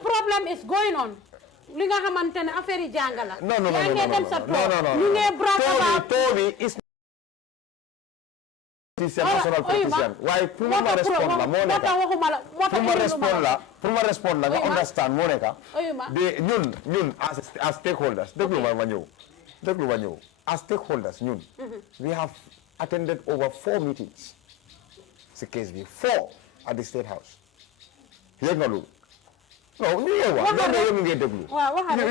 problem is going on li nga xamante ne affaire yi jàngala yaa ngi dem sa tool ñu ngi braka Toby is national politician waaye pour ma respond la moo nekk pour ma respond la nga understand moo nekk de ñun as stakeholders déglu ma ñëw as stakeholders, we have attended over 4 meetings. It's a case be 4 at the State House. No, you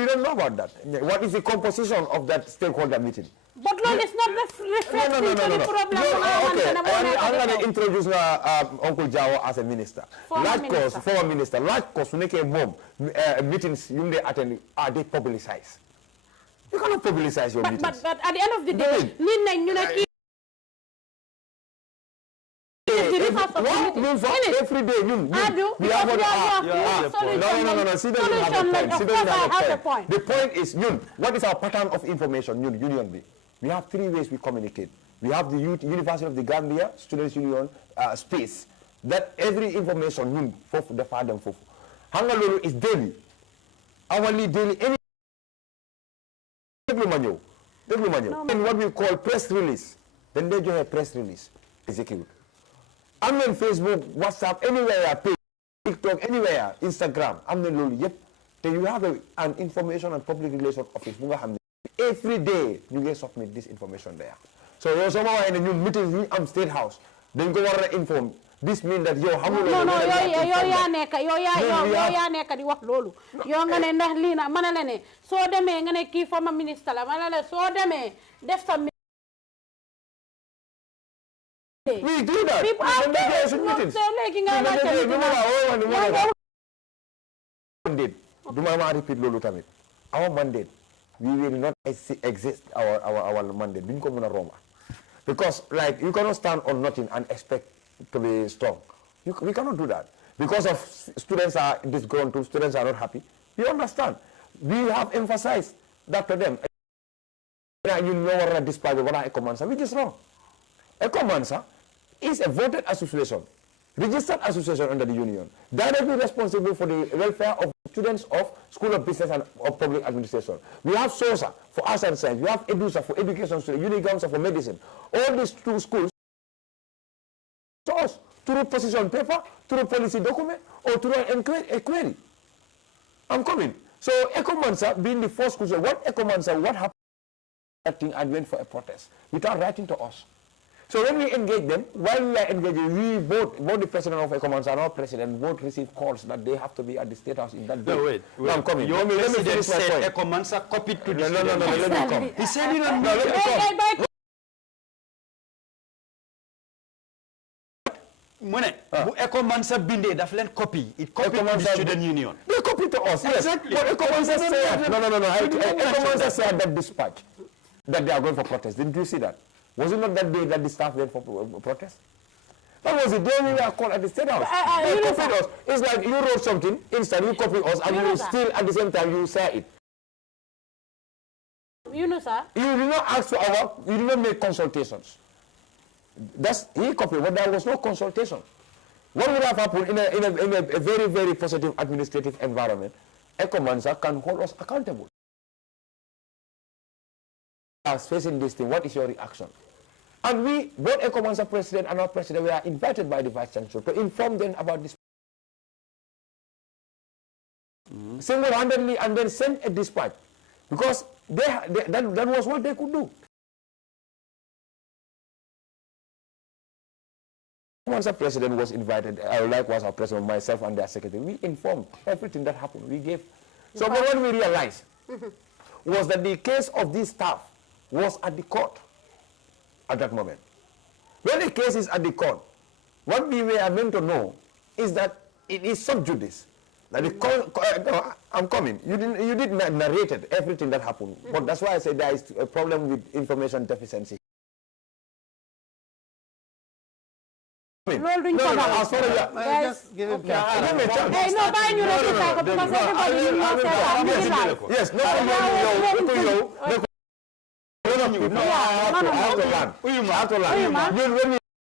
don't know about that. What is the composition of that stakeholder meeting? But Lord, it's not reflecting to the problem. Okay, I'm going to introduce Uncle Jawo as a minister. Former minister. Large cost, meetings you may attend, are they publicized? You cannot publicize your meetings. But at the end of the day, every day, we have a point. The point is, what is our pattern of information, Union B? We have 3 ways we communicate. We have the University of the Gambia, Students Union space. That every information, the father and Hangalolo is daily. Hourly, daily, any and what we call press release. Then they do a press release. Execute. I'm on Facebook, WhatsApp, anywhere, TikTok, anywhere, Instagram. I'm on Lulu. Yep. Then you have an information and public relations office. Every day you get submit this information there. So you're somehow in a new meeting in State House. Then go over inform. This means that you're we do that. People are our mandate, we will not exist our mandate. Because like you cannot stand on nothing and expect to be strong. We cannot do that. Because of students are disgruntled, students are not happy. You understand? We have emphasized that to them. You know what a dispatch of what I command, which is wrong. ECOMANSA is a voted association, registered association under the union, directly responsible for the welfare of students of School of Business and of Public Administration. We have SOSA for Arts and Science, we have EDUSA for Education students, UNIGAMSA for Medicine. All these 2 schools to us through position paper, through policy document, or through a query. I'm coming. So ECOMANSA being the first school, so what happened that thing and went for a protest without writing to us. So when we engage them, while we are engaging, we both the president of ECOMANSA and our president both receive calls that they have to be at the State House in that day. No, wait. I'm coming. Your president said ECOMANSA copied to the No, let me come. He said it on let me come. bu ECOMANSA bindee daf leen copy. It copied to the student union. They copy to us, yes. Exactly. But ECOMANSA said, ECOMANSA said that dispatch, that they are going for protest. Didn't you see that? Was it not that day that the staff went for protest? That was the day we were called at the State House. They copied us. It's like you wrote something, instant you copy us, and you still at the same time you say it. You know, sir. You did not ask for you did not make consultations. He copied, but there was no consultation. What would have happened in a very, very positive administrative environment? ECOMANSA can hold us accountable. As facing this thing, what is your reaction? And we, both ECOMANSA president and our president, we are invited by the vice chancellor to inform them about this single-handedly and then send a dispatch, because that was what they could do. ECOMANSA president was invited, likewise our president, myself and their secretary. We informed everything that happened. We gave. So but what we realized was that the case of this staff was at the court at that moment. When the case is at the court, what we were meant to know is that it is sub judice. That I'm coming. You did narrate everything that happened, but that's why I said there is a problem with information deficiency. No, just give it back. Yes, when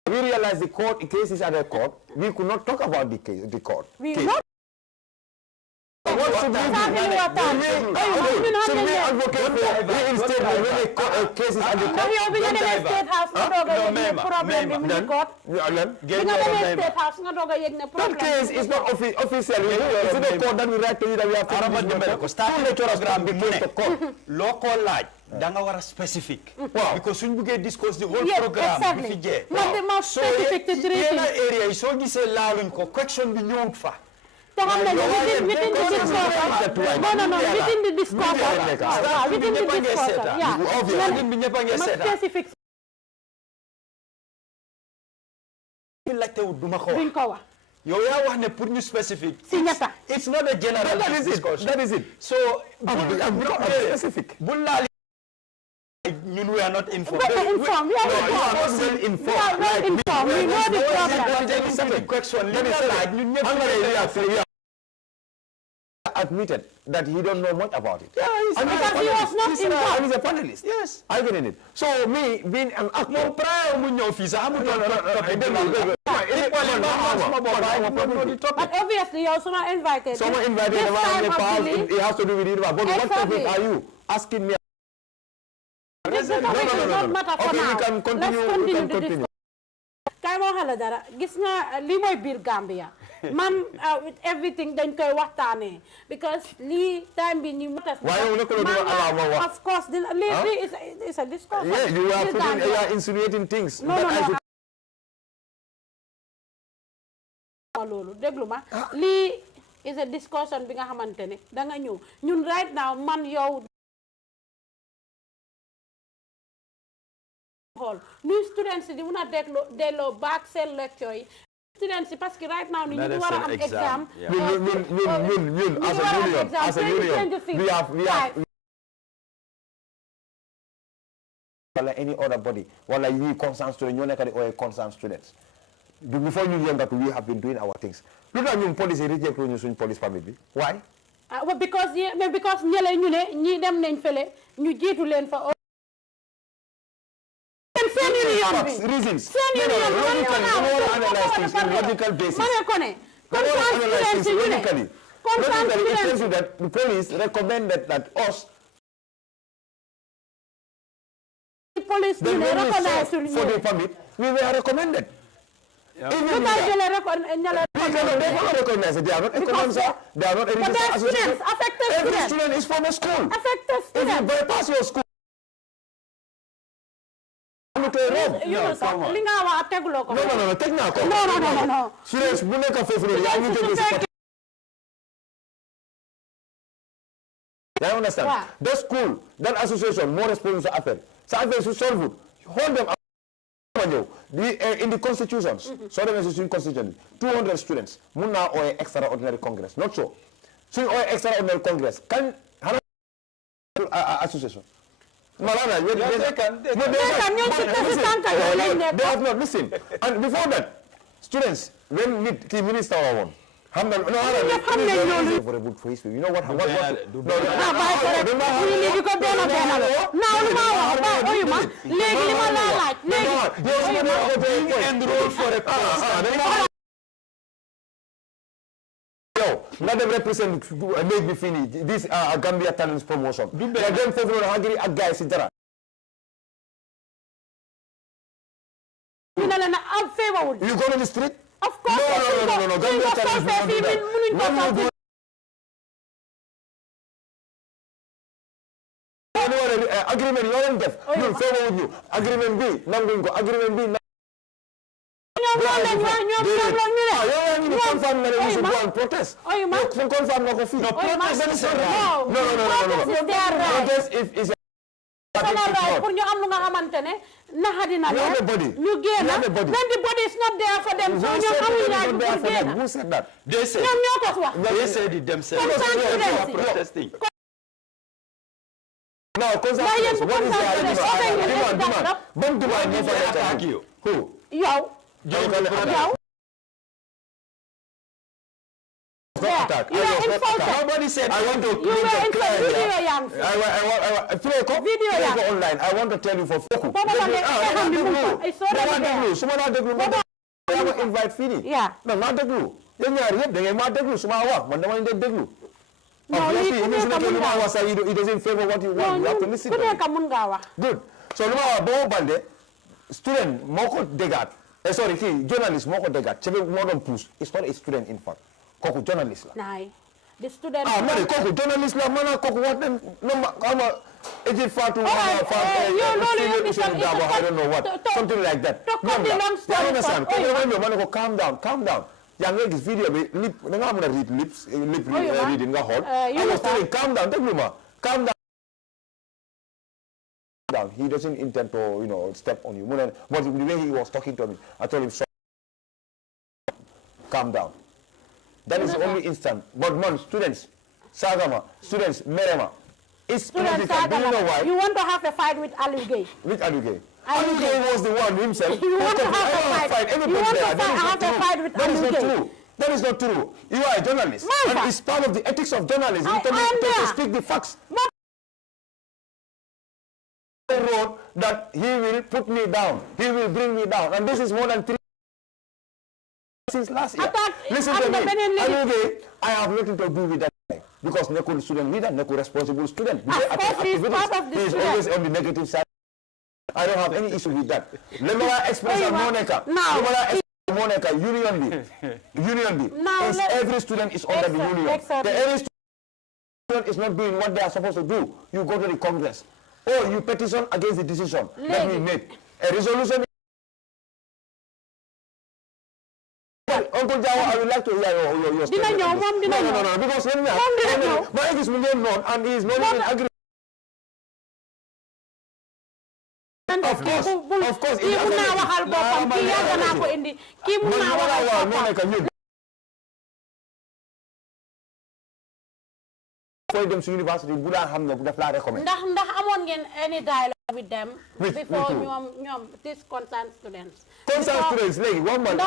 we realized the case is at the court, we could not talk about the court. What should we do? Should we advocate for reinstatement when a case is at the court? That case is not official. Is it a court that we write to you that we have to program bi mu ne loo ko laaj da nga war a specific because suñ buggee discuss the whole Yes, programme exactly. bi fi jee Man de ma specific te three yenn things. area yi soo gisee laaluñ ko question bi ñëwut fa te xam nañu within the discourse no within the discourse within the discourse obvious bi ñëpp a ngi ma seetaan specific bi laajte wut duma ko duñ wax ko wax yow yaa wax ne pour ñu specific si ñetta it's not a general discussion That is it. so Specific. bu laali ñun we are not informed But informed, we are informed. informed. We are well informed. We know the problem. The question li nga laaj ñun ñëpp Admitted that he don't know much about it. Because he was not involved. And he's a panelist. Yes. I get in it. So me being an actor. moom prior mu ñëw fii sax amul But obviously, you also not invited. Someone invited This time of the league, it has to do with it. But what Exactly. topic are you asking me? this topic does not matter for Okay, now. we can continue. Let's continue We can the continue. discussion. Kay mo xala dara gis nga li moy Birr Gambia man with everything dañ koy waxtaane because li time bi ni motas Why you not going to allow more work? of course is a discourse. Yeah, you are Birr putting, Gambia. you are insinuating things. No, that no, I no. should- Loolu déglu ma lii is a discussion bi nga xamante ne da nga ñëw ñun right now man yow xool ñuy students yi di mun a delloo back seen lecture yi students yi parce que right now ni ñu ngi war a am exam Ñun, as a union, we have wala any other body wala yi concerned students ñoo nekk di ooyee concerned students before ñu yëngatu we have been doing our things lu tax ñun police yi reject ñu suñ police permit bi why because ñële ñu ne ñi dem nañ fële ñu jiitu leen fa seen union bi reasons seen union bi logical basis ma ne ko ne concerned students yi ñu ne concerned it tells students you that the police recommended that us police the ñu ne when we recognize sought for the permit we were recommended even lu tax ñële they cannot recognize it. They are not economics. They are not a but registered they're association. students affected Every students student is from a school. affected If you students bypass your school, to a room. you sax li nga wax teguloo ko No. Take now. no Students, bu nekk foofu noonu, yaa ngi jógee si I understand. Yeah. The school, that association, more responsible sa affaire. Sa affaire su solve it, hold them in the constitutions. So them is in constitution. 200 students. Mun na or extraordinary congress. Not so. So or extraordinary congress can association. Malana, they have not listened. And before that, students, when the minister won, you know what? Let them represent make me finish this Gambia Talents promotion. Let them for hungry guys in You go to the street? Of course. No. Gambia Talents agreement you don't get. You favor with you. Agreement B, nanguin ko. Agreement B. Confirm that we should go and protest. Confirm na ko fee. No, protest is pour ñu am lu nga xamantene naxadina la ñu génn when the body is not there for them so ñoom amuñu right pour génn who said that? They said ñoom ñoo ko wax they said it themselves. Protesting. No, what is the demand? Don't demand me for attack you. Who? yow Attack. Nobody said I want to video online. I want to tell you for Foku. Invite Fini. Yeah. No, not the glue. Then you are here, they are the glue. Sumawa, Mandama the glue. He doesn't favor what you want. You have to listen to it. Good. So now Bande, student Moko Degat. Sorry, journalist Moko Degat. Chebe Modern Push. It's not a student in fact. Koku journalist la. the student. Mane kooku journalist la mana kooku wax dem ama Ejid Fatou I don't know what something like that. Calm down. Yaa ngi gis video bi lip da nga mën a read lip reading nga xool. I was telling calm down déglu ma calm down. He doesn't intend to step on you. But the way he was talking to me, I told him calm down. That is the only instant. But man, students, Sagama, students, Merema. It's Students, do you know why? You want to have a fight with Aliou Gueye. Which Aliou Gueye? Aliou Gueye was the one himself. You want to have a fight. You want to have a fight with Aliou Gueye. That is not true. You are a journalist. And it's part of the ethics of journalism to speak the facts. He wrote that he will put me down. He will bring me down. And this is more than 3 since last year. Listen to me. Aliou Gueye, I have nothing to do with that. Because Neko student leader, Neko responsible student. He is always on the negative side. I don't have any issue with that. Let me express Monica. Monica, Union B. Every student is under the union. Every student is not doing what they are supposed to do. You go to the Congress. Or you petition against the decision that we make. A resolution. Uncle Jawo, I would like to hear your statement. No, because when my is million known and he is not even agree. Of course. For them to university, would I have the flag recommend? Ndax amoon ngeen any dialogue with them before ñoom these concerned students. Concerned students, like 1 month.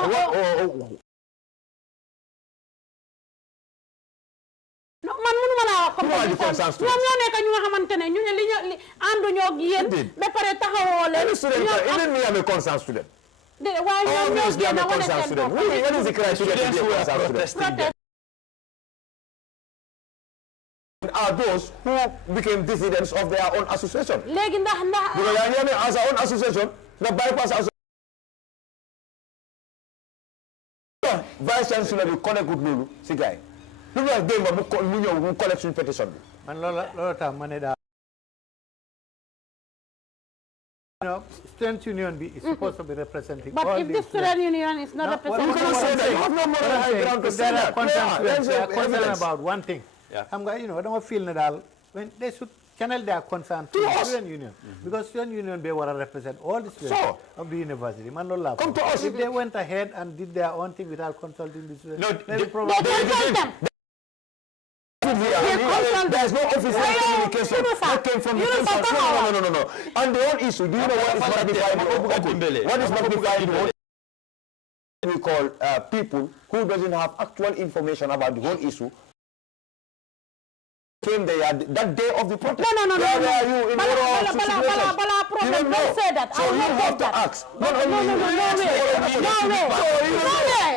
No, man mënuma la wax comme ñoom ñoo nekk ñu nga xamante ne ñu ne li ànduñoo ak yéen ba pare taxawoo leen. Even me, I'm a concerned student. Waaye ñoom ñoo génn wane seen bopp. What is the criteria to be a concerned student? Are those who became dissidents of their own association. Léegi ndax because as our own association, the bypass association. Vice Chancellor bi connect with loolu si gars yi. Lu la démb mu ñëw mu collect suñu pétition bi. Man loolu tax ma ne daal. Student union is supposed to be representing but all if the student union is not representing, you can say that. You have no moral high ground to say that. They are concerned about one thing. I'm going, don't feel that when they should channel their concern to the student union. Because student union, they want to represent all the students of the university. Man, no come to us. If they went ahead and did their own thing without consulting the students, they consult them. There's no official communication that came from the council. No. And the whole issue, do you know what is magnified? What is magnified? What we call people who doesn't have actual information about the whole issue. Came there that day of the protest. No. Where were you in Bala problem. Don't say that. So you have to ask. No way.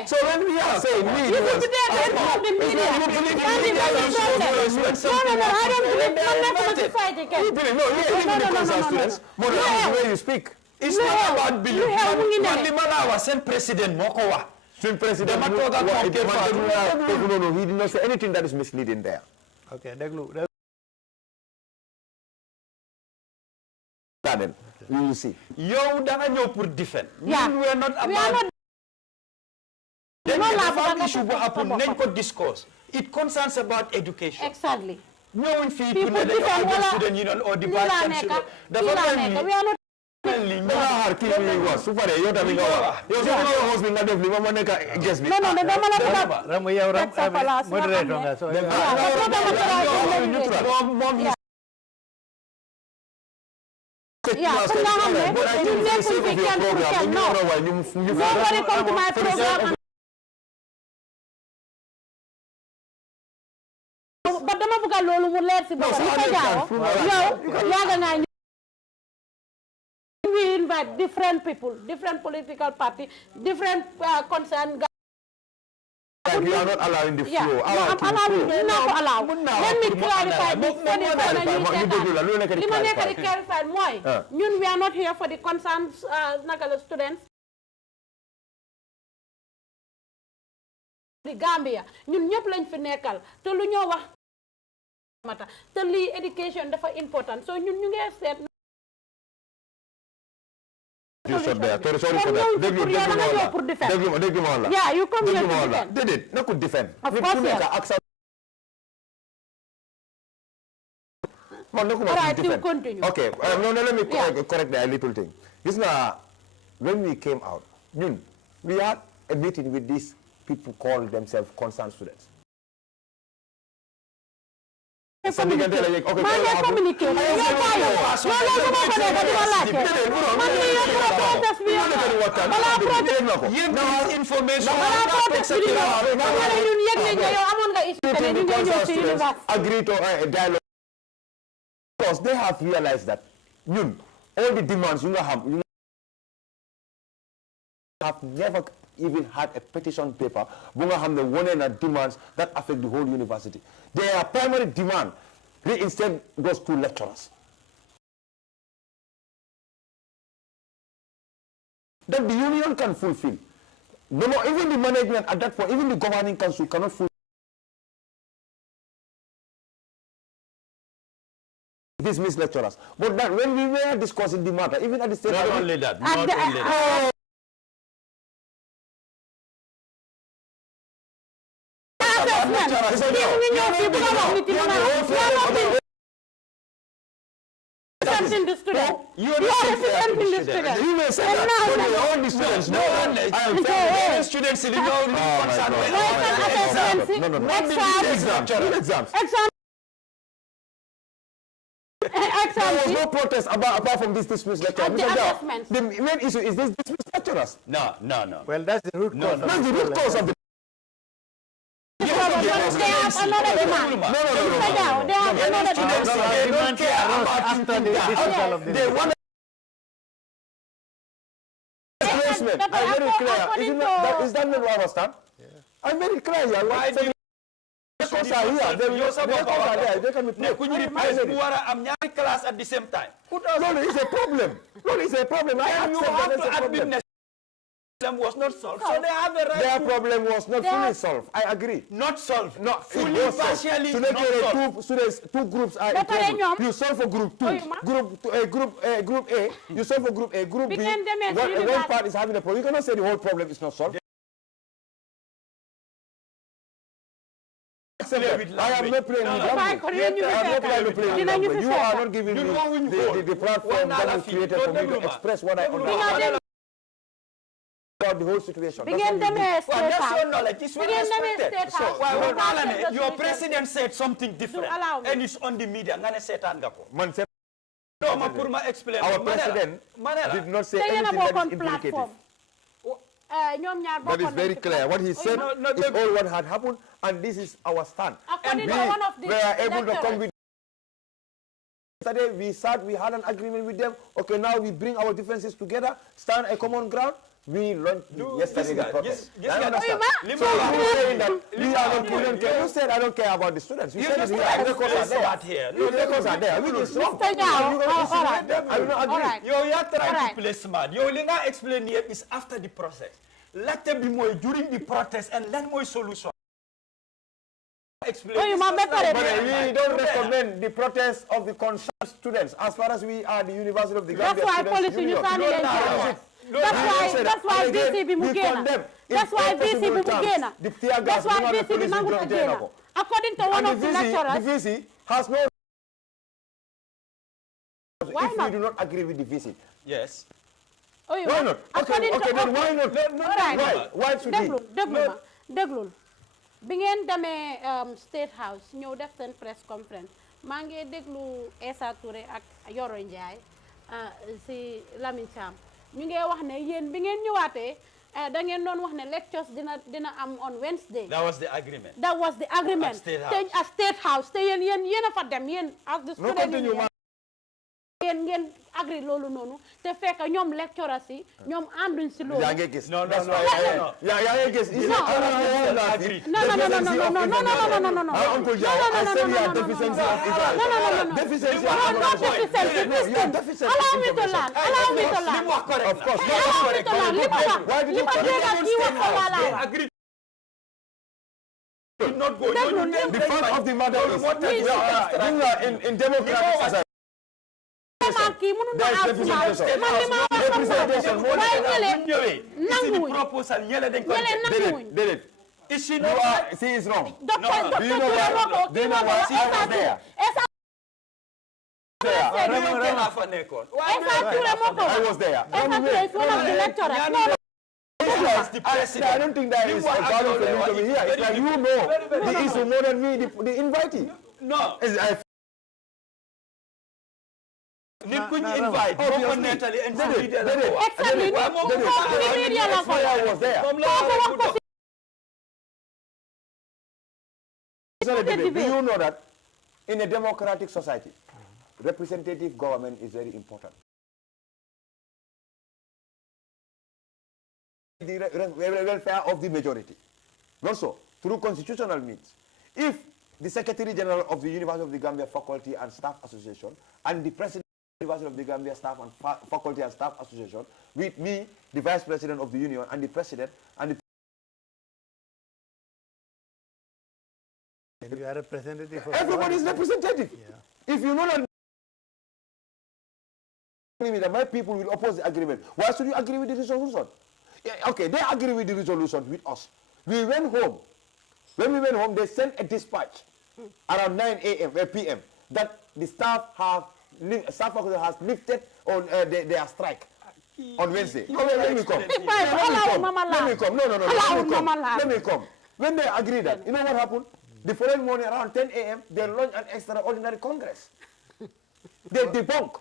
So when we are saying we, you will be there to inform the media. I don't believe society can. You believe the students. More than the way you speak. It's not about belief. Mandimana was sent president Mokowa. President no, he did not say anything that is misleading there. Okay, we will see. Yo, danga ñëw pour defend. Yeah. We are not about. Then the issue will happen. Then go discourse. It concerns about education. Exactly. Ñëwuñ fii pour ne dañu am student union or the vice chancellor. We are not. Su paree yow tamit nga wax. Yow soo ko wax bi nga def li ma nekk guest bi. No, dama la bëgg. Ramu yow moderator nga so. Yeah, nobody come to my program. But dama bëgg loolu mu leer ci boppam ko jaaw. Yow yaaga nga we invite different people, different political party, different concerned. We are not allowing the flow. I'm allowing Let me clarify this. We are not here for the concerns students. Gambia ñun ñëpp lañ fi nekkal te lu ñoo wax mata te lii education dafa important so ñun ñu ngi seet you stop there. Sorry for that. Déglu ma la. Yeah, you come here to defend. Déedéet na ko defend. Of course, yes. All right, you continue. Okay, no, let me correct a little thing. Gis nga, when we came out, we had a meeting with these people called themselves concerned students. Agree to a dialogue because they have realized that all the demands you have never even had a petition paper one and demands that affect the whole university. Their primary demand instead goes to lecturers. That the union can fulfill. No more, even the management at that point, even the governing council cannot fulfill dismiss lecturers. But that when we were discussing the matter, even at the state not only that. You are representing the students. You may say that, but you own the students. No, I am fair. Students in exams. There was no protest apart from this dismissed lecturers. The main issue is this dismissed lecturers. No. Well, that's the root cause. That's the root cause of the. They have another demand. They have another demand. They don't care about after the dismissal of the. They want replacement. I made it clear. Is that not what I understand? I made it clear here. Why do you? Because are here. They can be played. Could you replace Buara and class at the same time? No, it's a problem. It's a problem. I And you have to admit the problem was not solved. So they have a right. Their problem was not fully solved. I agree. Not solved. No, fully, partially so not solved. Two groups are equal. You solve for group 2. Group A. You solve for group A. Group B. One part is having a problem. You cannot say the whole problem is not solved. I am not playing with language. You are not giving me the platform that you created for me to express what I understand about the whole situation. That's your knowledge. It's well respected. So, your president said something different, and it's on the media. Our president did not say anything that is implicated. That is very clear. What he said is all what had happened, and this is our stand. And we were able to come with. Yesterday we sat, we had an agreement with them. Okay, now we bring our differences together, stand a common ground. We launched yesterday the protest. So you saying that we are not pulling care. You said I don't care about the students. You said the records are there. The records are there. Which is wrong. I will not agree. You are trying to play smart. You will not explain it is after the process. Let them be more during the protest and then more solution. Explain. But we don't recommend the protest of the concerned students as far as we are the University of the Gambia. That's why policy union. That's why VCB Mugena. That's why VCB Mugena. That's why VCB Mugena. According to one of the lecturers, the VC has no. Why if not? we do not agree with the VC. Yes. Why not? Okay, then why not? Why should he? Déglul bi ngeen demee State House ñëw def seen press conference maa ngi déglu Essa Touré ak Yoro Ndiaye si Lamine Cham ñu ngi wax ne yéen bi ngeen ñëwaatee da ngeen doon wax ne lectures dina am on Wednesday. That was the agreement. That was the agreement. At State House te yéen a fa dem yéen as the student ngeen agree loolu noonu te fekk ñoom lecturers yi ñoom ànduñ si loolu. yaa ngi gis. No. yaa ngi gis. No. Uncle Jawo, I said you are deficiency of Israel. Deficiency of Israel. Allow me to learn. Of course. Allow me to learn. Why did you did not go. The fact of the matter is, in democratic society, there is representation. Representation. Proposal. Is she not? She is wrong. No. Do you know why? Do you know why? I was there. I was there. I don't think that is valid for me to be here. It's like you know the issue more than me, the invitee. No. Exactly. I was there. Do you know that in a democratic society, representative government is very important? The welfare of the majority. Also, through constitutional means. If the Secretary General of the University of the Gambia Faculty and Staff Association and the President of the University of the Gambia Staff and Faculty and Staff Association, with me, the Vice President of the Union, and the President, and the you are representative of everybody is representative. Yeah. If you know that my people will oppose the agreement, why should you agree with the resolution? Yeah, okay, they agree with the resolution with us. We went home. When we went home, they sent a dispatch around 9 p.m. that the staff has lifted on their strike on Wednesday. No, let me come. Let me come. When they agreed that, you know what happened? The following morning around 10 a.m., they launched an extraordinary congress. They debunk.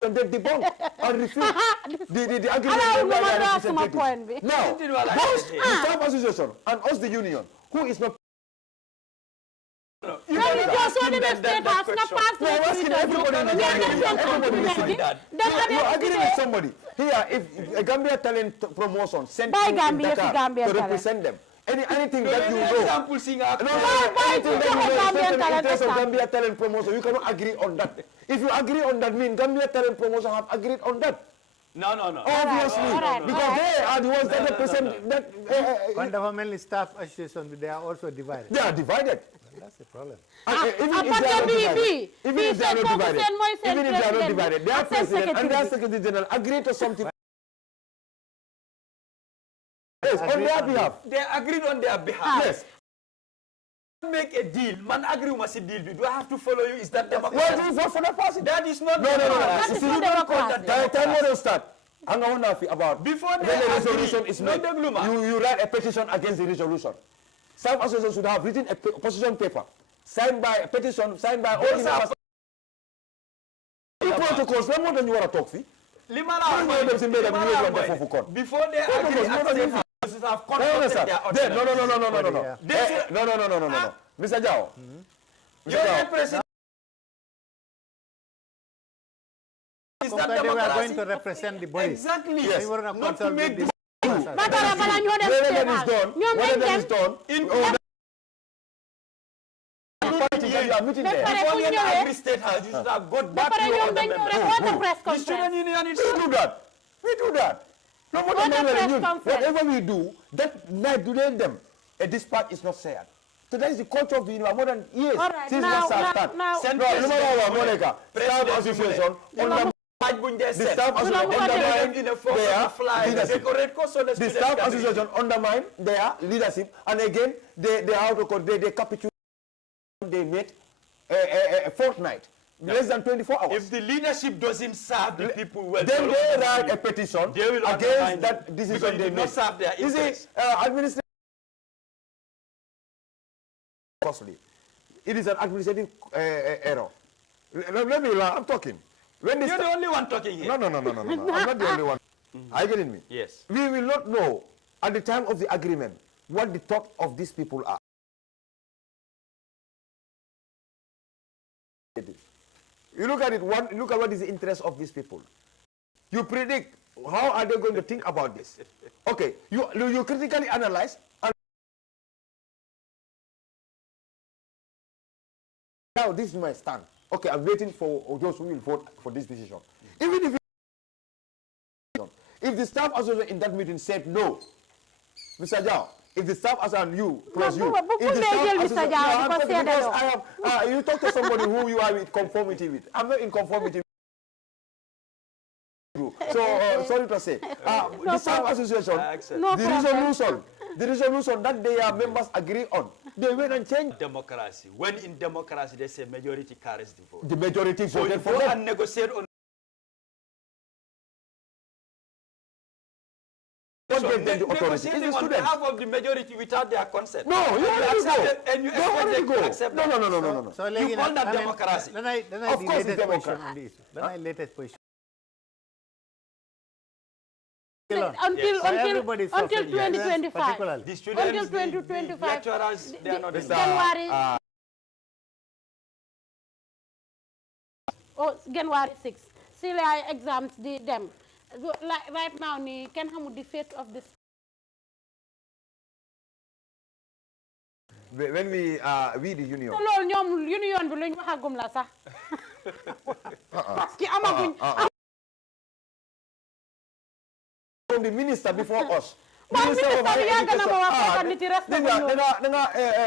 And they debunk and refuse the agreement. Now, both the staff association and us, the union, who is not. You agree with somebody. Here, if a Gambia talent promotion sent you in Dakar to represent them, anything that you know, anything that you know in terms of Gambia talent promotion, you cannot agree on that. If you agree on that, mean Gambia talent promotion have agreed on that. No. Obviously, because they are the ones that represent that. Fundamentally, staff association, they are also divided. They are divided. That's the problem. Even if they are not divided, their president and their secretary general agree to something. Yes, on their behalf. They agreed on their behalf. Yes. Make a deal. Man agree with a deal. Do I have to follow you? Is that democracy? Why do you vote for that person? That is not No. democracy. See, you don't call that time will start. Hang on about before when the resolution is made. You write a petition against the resolution. Some associations should have written a position paper signed by a petition signed by all the members. Protocols. No more than you want to talk. Before they agree, have conducted their No. Mr. Jawo. You're president. Is that They were democracy? going to represent the body. Exactly. They were not Not to consult make with this. Whatever that is done, you are meeting there. Before you agree state house, you should have got back to your other members. The student union is We do that. No more than whatever we do, that night to them, a dispatch is not shared. So that is the culture of the union more than years since that started. Staff association the staff association undermine their leadership, and again they capitulate. They made a fortnight, less than 24 hours. If the leadership doesn't serve the people well, then they write a petition against that decision they made. Serve their interests. Administration costly. It is an administrative error. Let me. I'm talking. When You're the only one talking here. No. I'm not the only one. Are you getting me? Yes. We will not know at the time of the agreement what the thought of these people are. You look at it. Look at what is the interest of these people. You predict how are they going to think about this. Okay. You critically analyze. And now this is my stand. Okay, I'm waiting for those who will vote for this decision. Even if the staff association in that meeting said no, Mr. Jah, if the staff association, you plus No, you, but if the they staff tell Mr. association, Jawo, no, I'm because talking they because don't. I have, you talk to somebody who you are in conformity with. I'm not in conformity with you. So, sorry to say, the staff association, the resolution that their members agree on, they went and changed. Democracy. When in democracy, they say majority carries the vote. The majority So you voted for go them. and negotiate on. What gave them the authority? It's Negotiating the on students. behalf of the majority without their consent. No, you already go. And you They expect already them go. to accept No, that. no, no, no, no, no. So You call that democracy. Then I Of the course it's latest position democracy. on the issue. Then I latest position. Until everybody is until suffering. Yes. 2025. Particularly. The students, Until the 2025. lecturers, they are not in January. January 6. CLI exams di dem. Right now ni can xamul the fate of this. When we the union. loolu ñoom union bi luñ waxagum la sax. Parce que amaguñ. From the minister before us. Minister of Higher bi yàgg na ma wax Education. ko nit yi respect ñu.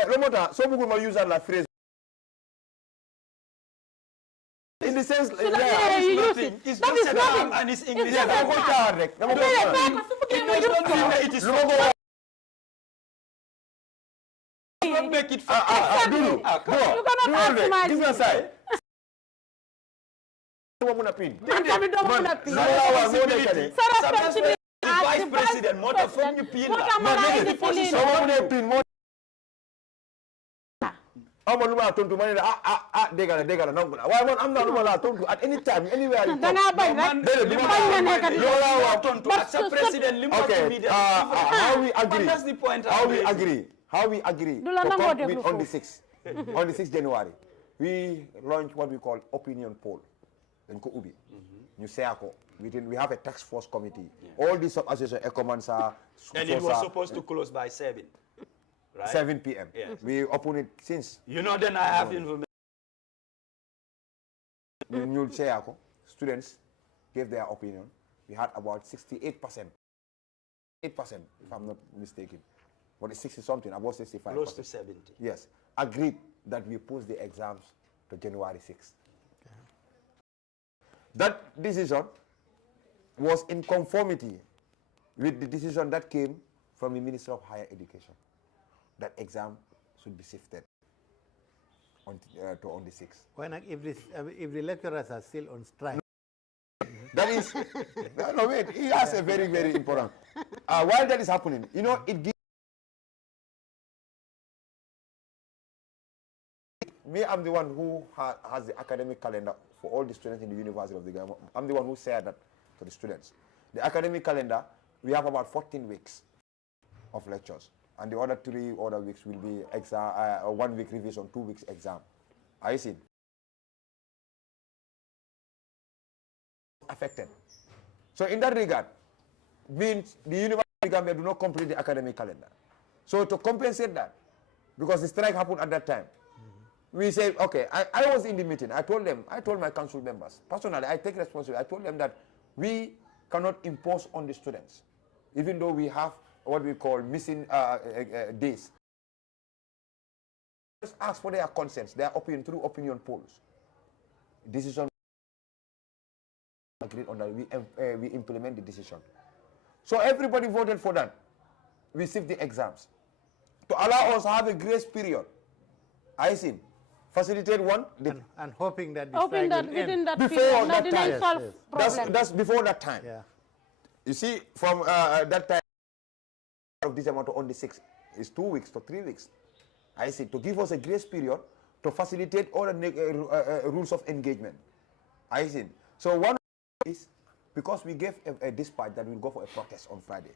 Lomota, so bëggul ma use la phrase. In the sense, you use it. It's That just is a nothing. term and it's It's English. just a dama ko term. jaar rek. Dama ko jaar. It does not mean It is Lu ma ko wax. not make it Dulu. You cannot ask my Give me a side. Dama mun a pin. man tamit doo mën a pii. Lu ma la wax moo nekk de. Sa responsibility The as vice the president, moo tax foog ñu pin la. moo tax ma laa indi ci lii. Soo ma munee pin moo. Ama lu ma la tontu ma ne la dégg la nangu la waaye man am naa lu ma la tontu at any time anywhere you da ngaa bañ rek. Déedéet, bañ nga nekk di loolu laa wax. tontu ak sa président li mu wax Okay, ci media. how we agree? That's the point. How we agree Du la to nangoo come déglu with on the foofu. 6th, on the 6th January, we launch what we call opinion poll. Dañ ko ubbi. Ñu seya ko. We have a task force committee. All these sub-associations, ECOMANSA, And it was supposed to close by 7. Right? 7 p.m. Yes. We open it since. You know, then I have information. Ñu seya ko. Students gave their opinion. We had about 68%. 8%, if I'm not mistaken. But it's 60 something, about 65%. Close to 70. Yes, agreed that we post the exams to January 6th. That decision was in conformity with the decision that came from the Minister of Higher Education, that exam should be shifted on the 6th. Why not if the lecturers are still on strike? That is, no, wait, he has a very, very important. While that is happening, you know, it gives. Me, I'm the one who has the academic calendar for all the students in the University of the Gambia. I'm the one who shared that to the students. The academic calendar, we have about 14 weeks of lectures. And the other 3 other weeks will be exam, 1 week revision, 2 weeks exam. Are you seeing? Affected. So in that regard, means the University of the Gambia do not complete the academic calendar. So to compensate that, because the strike happened at that time, we said, okay, I was in the meeting. I told my council members, personally, I take responsibility. I told them that we cannot impose on the students, even though we have what we call missing days. Just ask for their consents, their opinion through opinion polls. Decision agreed on that. We implement the decision. So everybody voted for that. We shift the exams to allow us to have a grace period. I see. Facilitate one. And hoping that the Hoping strike that will within end. that Before period, that that time. didn't solve Yes, problem. That's before that time. Yeah. You see, from that time of this amount on the 6th is 2 weeks to 3 weeks. I see, to give us a grace period to facilitate all the rules of engagement. I see. So one is because we gave a dispatch that we'll go for a protest on Friday.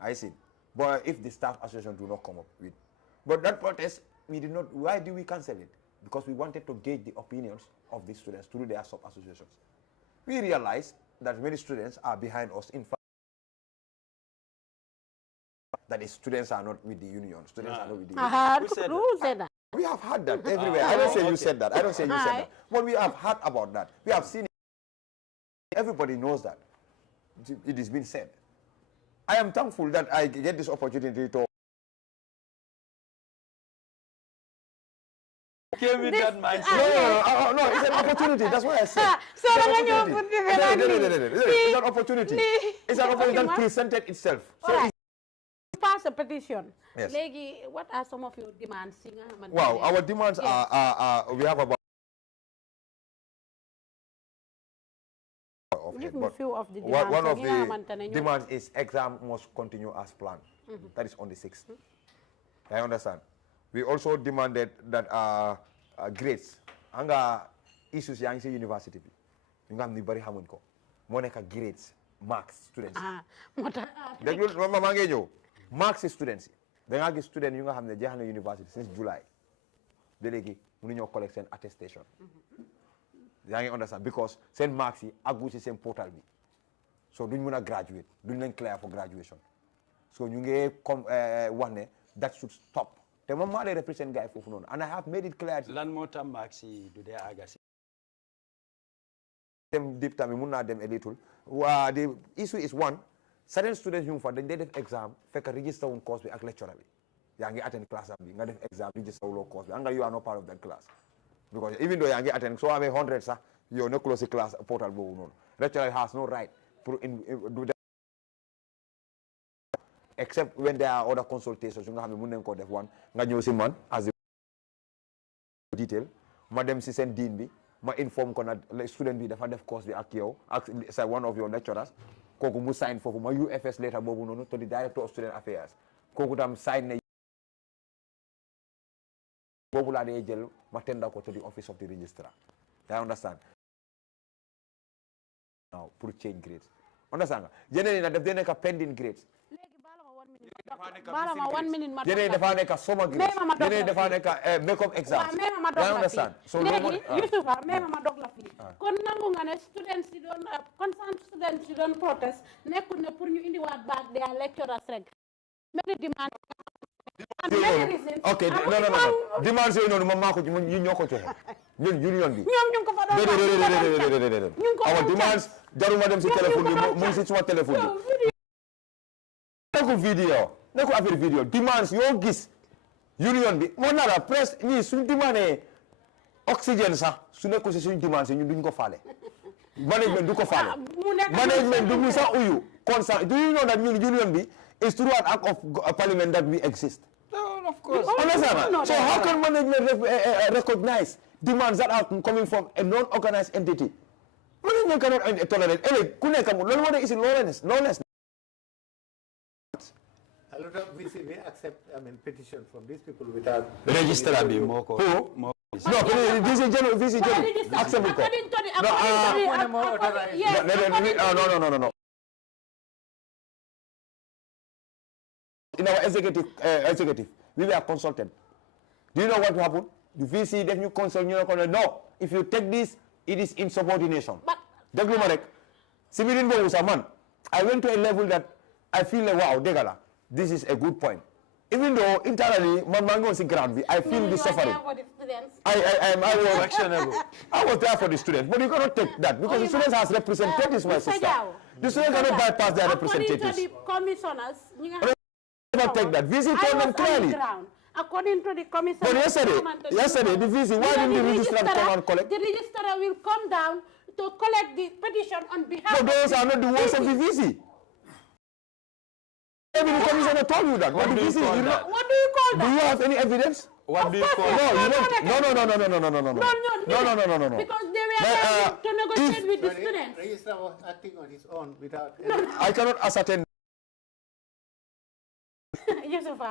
I see. But if the staff association do not come up with, but that protest we did not. Why do we cancel it? Because we wanted to gauge the opinions of the students through their sub associations. We realized that many students are behind us. In fact, that the students are not with the union. Students are not with the union. Who said that? We have had that everywhere. I don't say you said that. I don't say you said that. But we have heard about that. We have seen it. Everybody knows that. It has been said. I am thankful that I get this opportunity to came with that mindset. No, it's an opportunity. That's what I said. So It's an opportunity. It's an opportunity that presented itself. So pass a petition. Yes. Legi, what are some of your demands? wow, our demands are we have about give me a few of the demands. one of the demands is exam must continue as planned. That is on the 6th. I understand. We also demanded that grades anga issues yang ci university bi ñu nga xam ni bari xamuñ ko moo nekk grades marks students déglu ma ngay ñëw marks students da nga gis student yu nga xam ne jeex na university since July ba léegi mënu ñoo collect seen attestation yaa ngi understand because seen marks yi àggu ci seen portal bi so duñ mën a graduate duñ leen clear for graduation so ñu ngi comme wax ne that should stop te moom maa lay represent gars yi foofu noonu and I have made it clear lan moo tax marks yi du dee àgga si dem deep tamit mun naa dem a little the issue is one certain students yu fa dañ dee def exam fekk register wuñ course bi ak lecturer bi yaa ngi attend class bi nga def exam register wuloo course bi anga you are not part of that class because even though yaa ngi attend soo amee 100 sax yow nekkuloo si class portal boobu noonu lecturer has no right pour do that except when there are other consultations yu nga xam ne mun nañ koo def one nga ñëw si man as detail ma dem si seen dean bi ma inform ko na student bi dafa def course bi ak yow ak sa one of your lecturers kooku mu sign foofu ma UFS letter boobu noonu to the director of student affairs kooku tam sign ne boobu laa dee jël ma tenda ko to the office of the registrar I understand now pour change grades understand nga yeneen yi nag daf dee nekk pending grades Balama 1 minute ma yeneen dafa nekk summer grades yeneen dafa nekk make-up exams I understand so léegi Yusufa même ma dog la fii kon nangu nga ne students yi doon concerned students yi doon protest nekkul ne pour ñu indiwaat back their lecturers rek many demand okay no demands yooyu noonu moom maa ko ñu ñoo ko joxe ñun union bi ñoom ñu ngi ko fa doon our demands jaruma dem si téléphone bi mu ngi si suma téléphone bi nekkul affaire vidéo demands yoo gis union bi moo nara presse ñii suñ demandé oxygène sax su nekkul si suñ demands yi ñun duñ ko faale management du ko faale management du mu sax uyu constant do you know that ñun union bi is through an act of parliament that we exist. No, of course. So how can management recognize demands that are coming from a non-organized entity? Management cannot tolerate. Lawlessness. A lot of VC may accept, petition from these people without registrar bi moo ko no, VC accept it. No. In our executive, we were consulted. Do you know what happened? The VC, then you consult, no, if you take this, it is insubordination. I went to a level that I feel like, wow, Degala, this is a good point. Even though internally, I feel the suffering. I was there for the students, but you cannot take that because the students has representatives, my sister. The students cannot bypass their representatives. According to the commissioners, never take that. VC told them clearly. According to the commissioner. But yesterday, the VC, why didn't the registrar come and collect? The registrar will come down to collect the petition on behalf of those are not the words of the VC. Maybe the commissioner told you that. What do you call that? What do you call that? Do you have any evidence? What do you call that? No. Because they were to negotiate with the students. The registrar was acting on his own without... I cannot ascertain.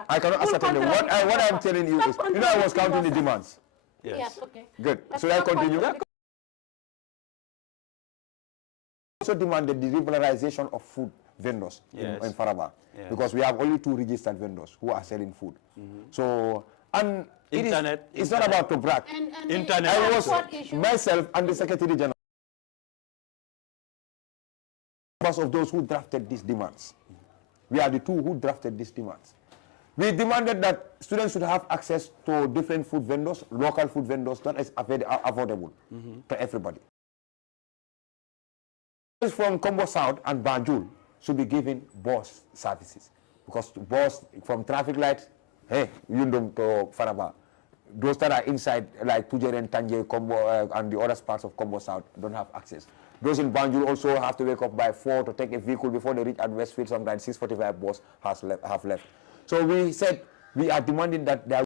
I cannot ascertain them. What I'm telling you is, I was counting the demands. Yes, okay. Good. Should I continue? Also demanded the liberalization of food vendors in Faraba because we have only 2 registered vendors who are selling food. So, and it's not about to brag. Internet. I was myself and the Secretary General of those who drafted these demands. We are the 2 who drafted these demands. We demanded that students should have access to different food vendors, local food vendors that is affordable to everybody. From Combo South and Banjul should be given bus services because bus from traffic lights, hey, you don't to Faraba, those that are inside, like Pujeren, Tanje, Kombo, and the other parts of Kombo South, don't have access. Those in Banjul also have to wake up by 4 to take a vehicle before they reach at Westfield. Sometimes 6:45 bus have left. So we said we are demanding that there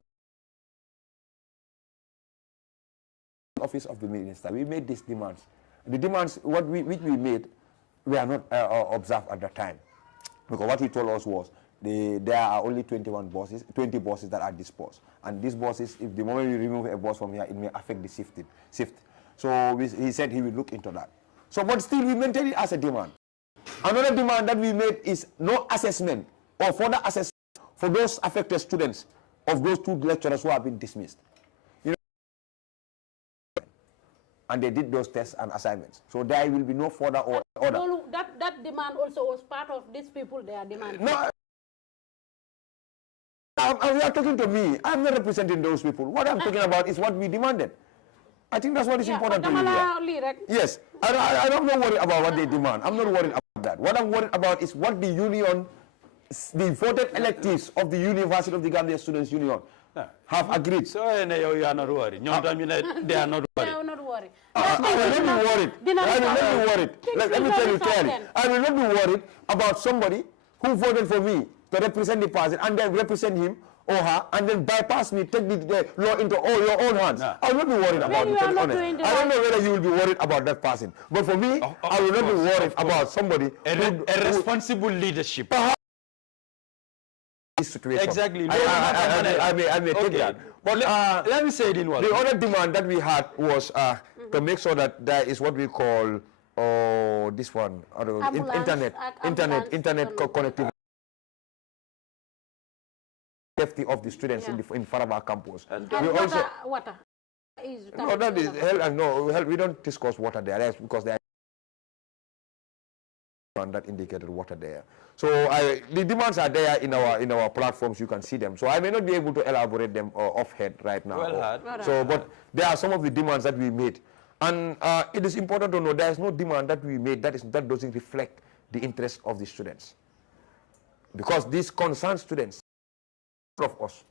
office of the minister. We made these demands. The demands which we made were not observed at the time, because what he told us was there are only 20 buses that are disposed, and these buses, if the moment we remove a bus from here, it may affect the shift. So he said he will look into that. So, but still we maintain it as a demand. Another demand that we made is no assessment or further assessment for those affected students of those 2 lecturers who have been dismissed. And they did those tests and assignments. So there will be no further order. That demand also was part of these people they are demanding. No, we are talking to me. I'm not representing those people. What I'm talking about is what we demanded. I think that's what is important to you here. Yes, I'm not worried about what they demand. I'm not worried about that. What I'm worried about is what the union, the voted electives of the University of the Gambia Students Union have agreed. So you are not worried. They are not worried. They are not worried. I will not be worried. I will not be worried. Let me tell you clearly. I will not be worried about somebody who voted for me to represent the person and then represent him or her and then bypass me, take the law into your own hands. No. I will not be worried about it, to be honest. I don't know whether you will be worried about that person. But for me, I will not be worried about somebody. A responsible leadership. This situation. Exactly. I may take that. But let me say it in one. The other demand that we had was to make sure that there is what we call this one, internet connectivity. Safety of the students in Faraba campus. And water is no, that is hell. We don't discuss water there because there are that indicated water there. So the demands are there in our platforms. You can see them. So I may not be able to elaborate them off head right now. But there are some of the demands that we made, and it is important to know there is no demand that we made that doesn't reflect the interest of the students, because these concerned students of us.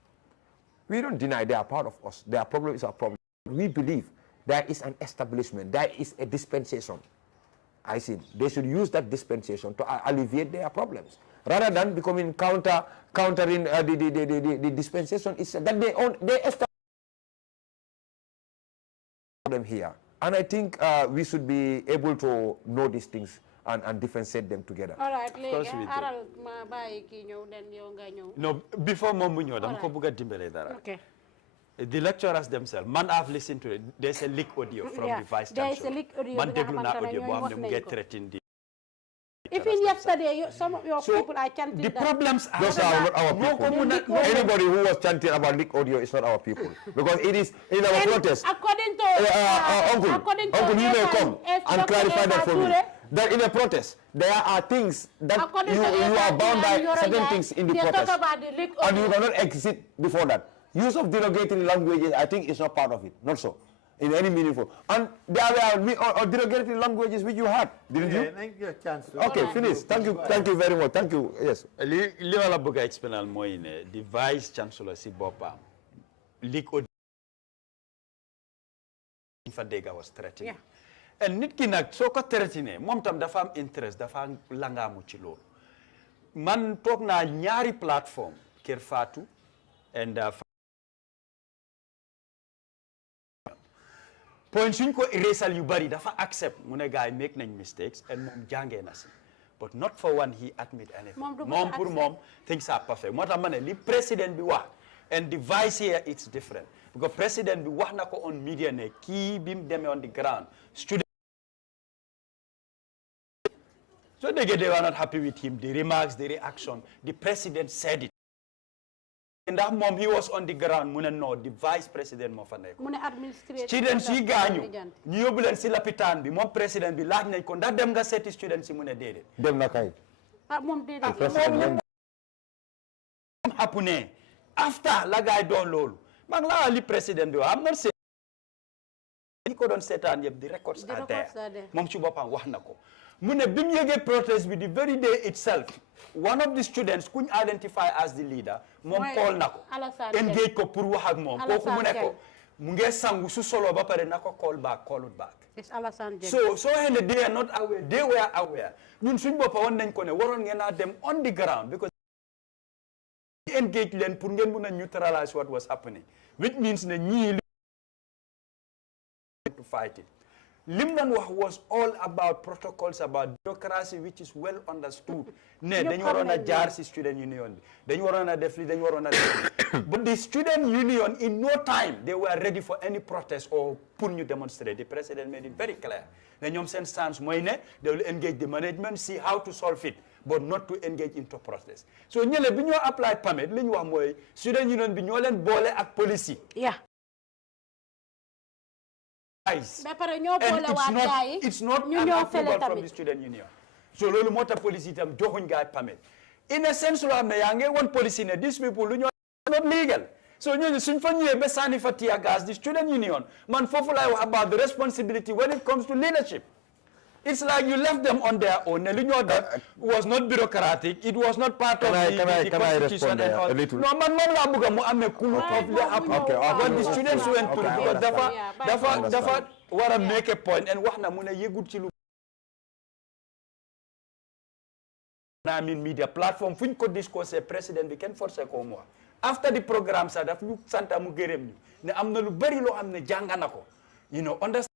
We don't deny they are part of us. Their problem is our problem. We believe there is an establishment, there is a dispensation. I see. They should use that dispensation to alleviate their problems, rather than becoming countering the dispensation is that they establish them here. And I think we should be able to know these things and differentiate them together. All right, no, before Momunyo, okay. The lecturers themselves, man, I've listened to it. There's a leak audio from the vice chancellor. There's a leak audio. Man, audio, get threatened. Even yesterday, some of your people are chanting. The problems are those are not our people. Anybody who was chanting about leak audio is not our people, because it is in our protest. According to Uncle, you may come and clarify that for me. That in a protest, there are things that you are bound by certain things in the protest, and you cannot exit before that. Use of derogatory languages, I think, is not part of it. Not so, in any meaningful. And there are derogatory languages which you had, didn't you? Okay, finish. Thank you very much. Thank you. Yes. Liwala buga explain moine the vice chancellor si bopam. Leak audio Fadega was threatening. Yeah. And nit ki nak soko threatening, mom tam dafa am interest, dafa am langamu ci lool. Man tok na ñaari platform Kër Fatou and point suñ ko erasal yu bari dafa accept mu ne gaay make nañ mistakes and mom jangé na ci. But not for one he admit anything. Mom pour mom things are perfect. Motax mané li president bi wax and the vice here it's different. Because president bi wax nako on media ne ki bim démé on the ground. Student so they were not happy with him. The remarks, the reaction. The president said it. And that mom, he was on the ground. Muna no, the vice president mo fa nek. Muna administrative. Students yi gañu. Ñu yobbu len ci l'hôpital bi. Mom president bi laaj nañ ko ndax dem nga seeti students yi muna dédé. Dem na kay. Mom dédé. Mom happen after la gaay doon lolu. Mang la li president bi am not say ko don seetaan yeb the records are there. Mom ci bopam wax nako. Mune bim yege protest with the very day itself. One of the students couldn't identify as the leader. Mom call nako. Engage ko pour wax ak mom. Koku mu ne ko mu nge sangu su solo ba pare nako call it back. It's Alassane Dieng. So they are not aware. They were aware. Ñun suñ boppa won nañ ko ne waron ngena dem on the ground because engage len pour ngeen mëna neutralize what was happening, which means ne ñi to fight it. Limnan was all about protocols, about bureaucracy, which is well understood. Ne, dañu warona jaar ci student union bi. Dañu warona def li, dañu warona def. But the student union, in no time, they were ready for any protest or pour ñu demonstrate. The president made it very clear. The ñom sen stance moy ne, they will engage the management, see how to solve it, but not to engage into protest. So ñele bi ñoo apply permit, li ñu wax moy student union bi ñoo leen bolé ak police. Yeah. It's not an approval from the student union. So lolu mota police itam joxuñ gaay permit. In a sense lo amne yange one policy ne these people lu not legal. So ñu suñ fa ñëwé be sani fa tear gas the student union man fofu lay wax about the responsibility when it comes to leadership. It's like you left them on their own. That was not bureaucratic. It was not part of the constitution and all. No, man, what the students went through. Because dafa want to make a point and what na muna yegul ci lu. I mean, media platform. Fuñ ko discourse president bi ken forcé ko mo. After the program sa daf ñu santa mu gërëm ñu. Ne amna lu bari lo xamne jangana ko. You know, understand.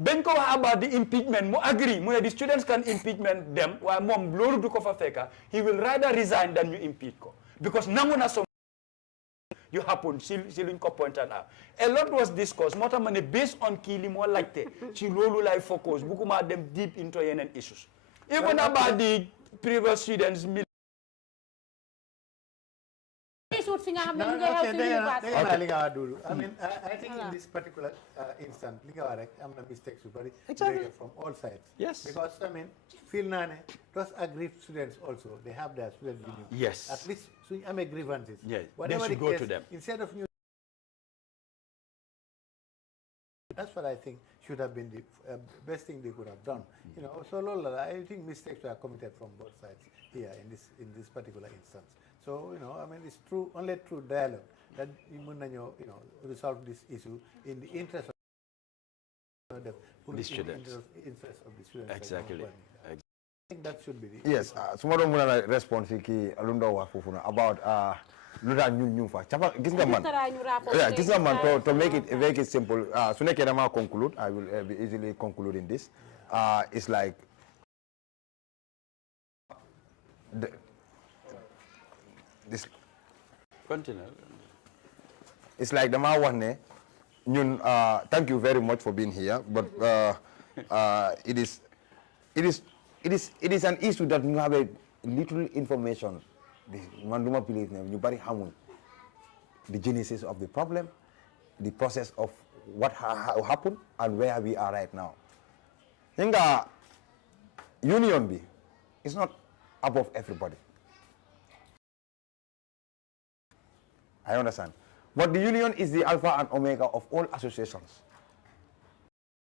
Ben ko wax about the impeachment, mu agree, mu ne the students can impeachment them, while mom lolu du ko fa feka, he will rather resign than you impeach ko. Because nangu na so you happen, si luñ ko pointed out. A lot was discussed, moo tax ma ne based on kii li moo laajte, ci loolu lay focus, buguma dem deep into yeneen issues. Even about the previous students, I mean, I think in this particular instance, I'm not mistakes from all sides. Yes. Because, I mean, feel nane, those aggrieved students also, they have their student union. Yes. At least, I make grievances. Yes. Whatever they should go to them. Instead of that's what I think should have been the best thing they could have done. You know, so Lola, I think mistakes were committed from both sides here in this particular instance. So, you know, I mean, it's only through dialogue that resolve this issue in the interest of the students. Interest of the students. Exactly. I think that should be the yes. So what I'm gonna respond to Alundo wa fufuna about luda new fa. Chapa gis nga man. Yeah, gis nga man to make it simple. So next time I conclude, I will be easily concluding this. It's like this. Continue. It's like the one thank you very much for being here, but it is an issue that you have a little information. Manduma believe you very harmony. The genesis of the problem, the process of what happened, and where we are right now. Inga union B is not above everybody. I understand. But the union is the alpha and omega of all associations.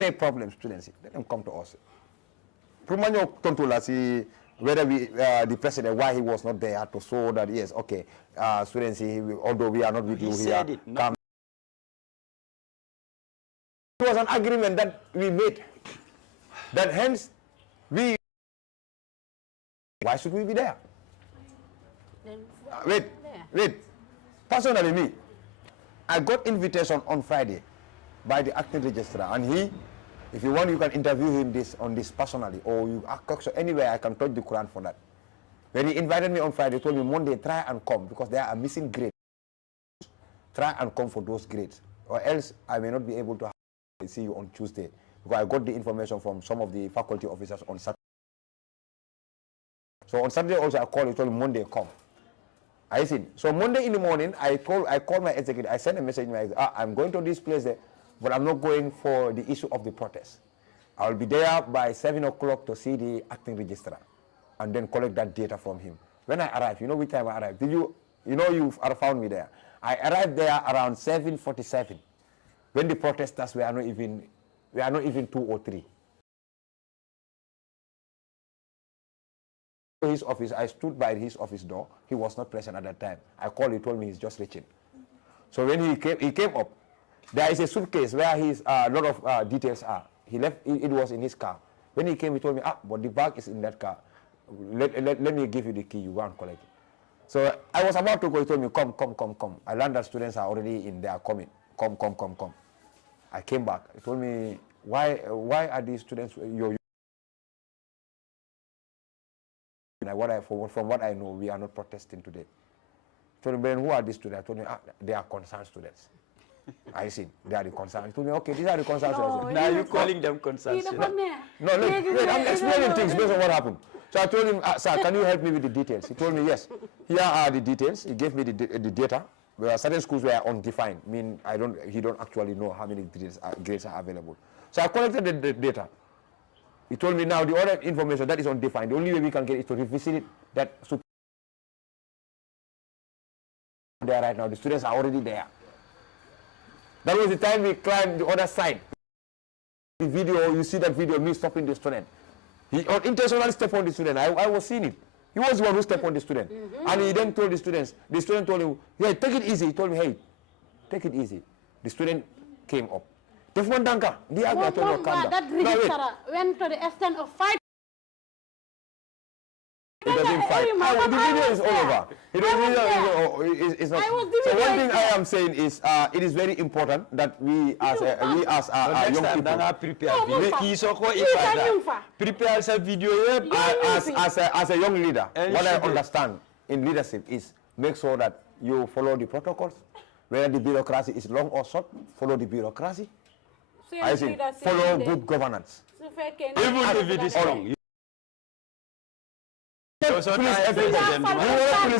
Any problems, students, let them come to us. Prumanyo tontula si whether the president, why he was not there to show that, yes, okay, students, although we are not with you here, come. It was an agreement that we made. That hence, why should we be there? Wait. Personally, me, I got invitation on Friday by the acting registrar, and if you want, you can interview him on this personally, or you anywhere I can touch the Quran for that. When he invited me on Friday, he told me Monday, try and come, because there are missing grades. Try and come for those grades, or else I may not be able to see you on Tuesday, because I got the information from some of the faculty officers on Saturday. So on Saturday also I called, he told me Monday, come. I see. So Monday in the morning, I called my executive. I sent a message. I'm going to this place, but I'm not going for the issue of the protest. I'll be there by 7 o'clock to see the acting registrar, and then collect that data from him. When I arrived, you know which time I arrived? You found me there. I arrived there around 7:47, when the protesters were not even 2 or 3. his office. I stood by his office door. He was not present at that time. I called. He told me he's just reaching. So when he came up. There is a suitcase where his lot of details are. He left. It was in his car. When he came, he told me, but the bag is in that car. Let me give you the key. You go and collect it. So I was about to go. He told me, come. I learned that students are already in there coming. Come. I came back. He told me, why are these students? From what I know, we are not protesting today. He told me, then who are these students? I told me, they are concerned students. I see. They are the concerned. He told me, okay, these are the concerned students. Now you're calling them concerned students. No, wait, I'm explaining things based on what happened. So I told him, sir, can you help me with the details? He told me, yes. Here are the details. He gave me the data. There are certain schools were undefined. He don't actually know how many grades are available. So I collected the data. He told me now the other information that is undefined, the only way we can get is to revisit it. That there right now. The students are already there. That was the time we climbed the other side. The video, you see that video, me stopping the student. He intentionally stepped on the student. I was seeing it. He was the one who stepped on the student. And he then told the students, the student told him, hey, take it easy. He told me, hey, take it easy. The student came up. That went to the extent of fight. He doesn't fight. The video is all over. It's not. So one thing I am saying is, it is very important that we as young people prepare some video as a young leader. What I understand in leadership is make sure that you follow the protocols. Whether the bureaucracy is long or short, follow the bureaucracy. I think follow good governance. Even if it is long. Please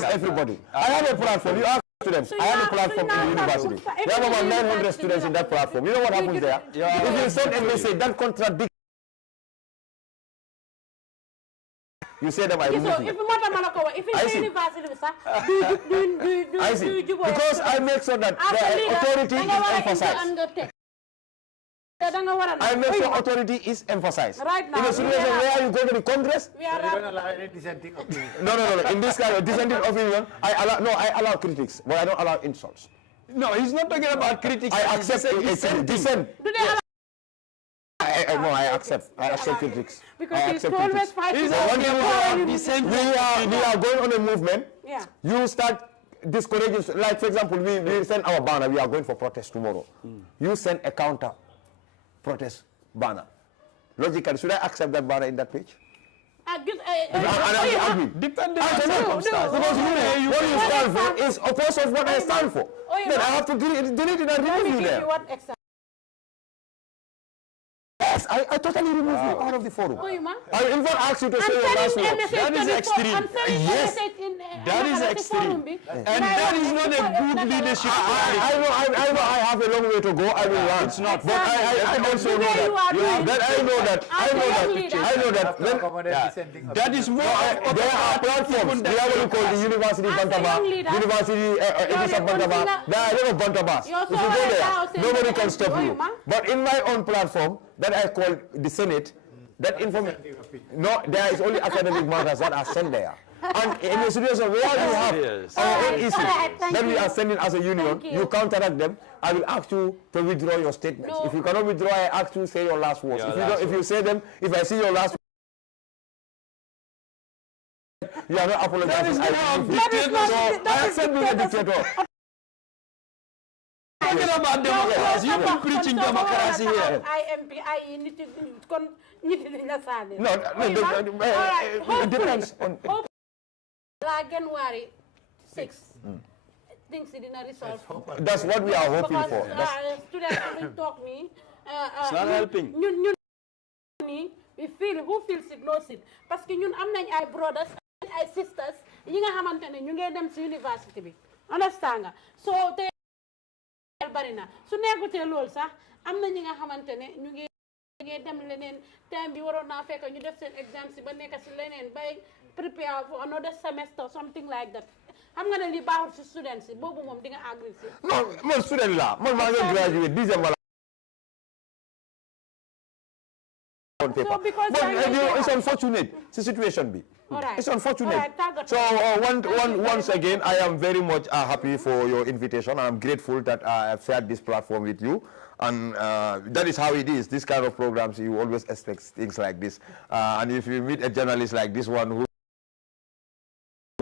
everybody. I have a platform. You ask students. I have a platform in the university. We have about 900 students in that platform. You know what happens there? If you send a message that contradicts, you say them, I remove you. I see. Because I make sure that the authority is emphasized. I make sure authority is emphasized. Right now, in a situation where you go to the Congress, we are not allow any dissenting opinion. No. In this kind of dissenting opinion, I allow critics, but I don't allow insults. No, he's not talking about critics. I accept dissent. I accept critics. Because he's always fighting. We are going on a movement. Yeah. You start discouraging, like for example, we send our banner, we are going for protest tomorrow. You send a counter protest banner. Logically, should I accept that banner in that page? Depending on circumstances. Because what you stand for is opposite of what I stand for. Then I have to delete it and remove you there. Yes, I totally remove you out of the forum. I will even ask you to say your last word. That is extreme. Yes, that is extreme. And that is not a good leadership. I know I have a long way to go. I will run. It's not. But I also know that. That is more. There are platforms. We have what we call the University Bantaba, University Edison Bantaba. There are a lot of Bantabas. If you go there, nobody can stop you. But in my own platform, that I call the Senate, that information, no, there is only academic matters that are sent there. And in a situation where we have our own issues that we are sending as a union, you counteract them. I will ask you to withdraw your statements. If you cannot withdraw, I ask you to say your last words. If you say them, if I see your last words, you are not apologizing. I accept being a dictator. Talking about democracy, you've been preaching democracy here. No, it depends on. January 6. Things didn't resolve. That's what we are hoping for. Students will talk me. It's not helping. We feel who feels it knows it. Parce que ñun am nañ ay brothers, ay sisters, yi nga xamantene ñu ngi dem ci university bi. Understand nga? So te bari na. Su nekkute lool sax am na ñi nga xamantene ñu ngi dem leneen time bi waroon naa fekk ñu def seen exam si ba nekk si leneen bay prepare for another semester something like that. Xam nga ne li baaxul si students yi boobu moom di nga agree si. Non, man student la. Man maa ngi graduate December. On paper. So because but it's unfortunate. It's a situation be. It's unfortunate. So once again, I am very much happy for your invitation. I'm grateful that I've shared this platform with you. And that is how it is. This kind of programs, you always expect things like this. And if you meet a journalist like this one who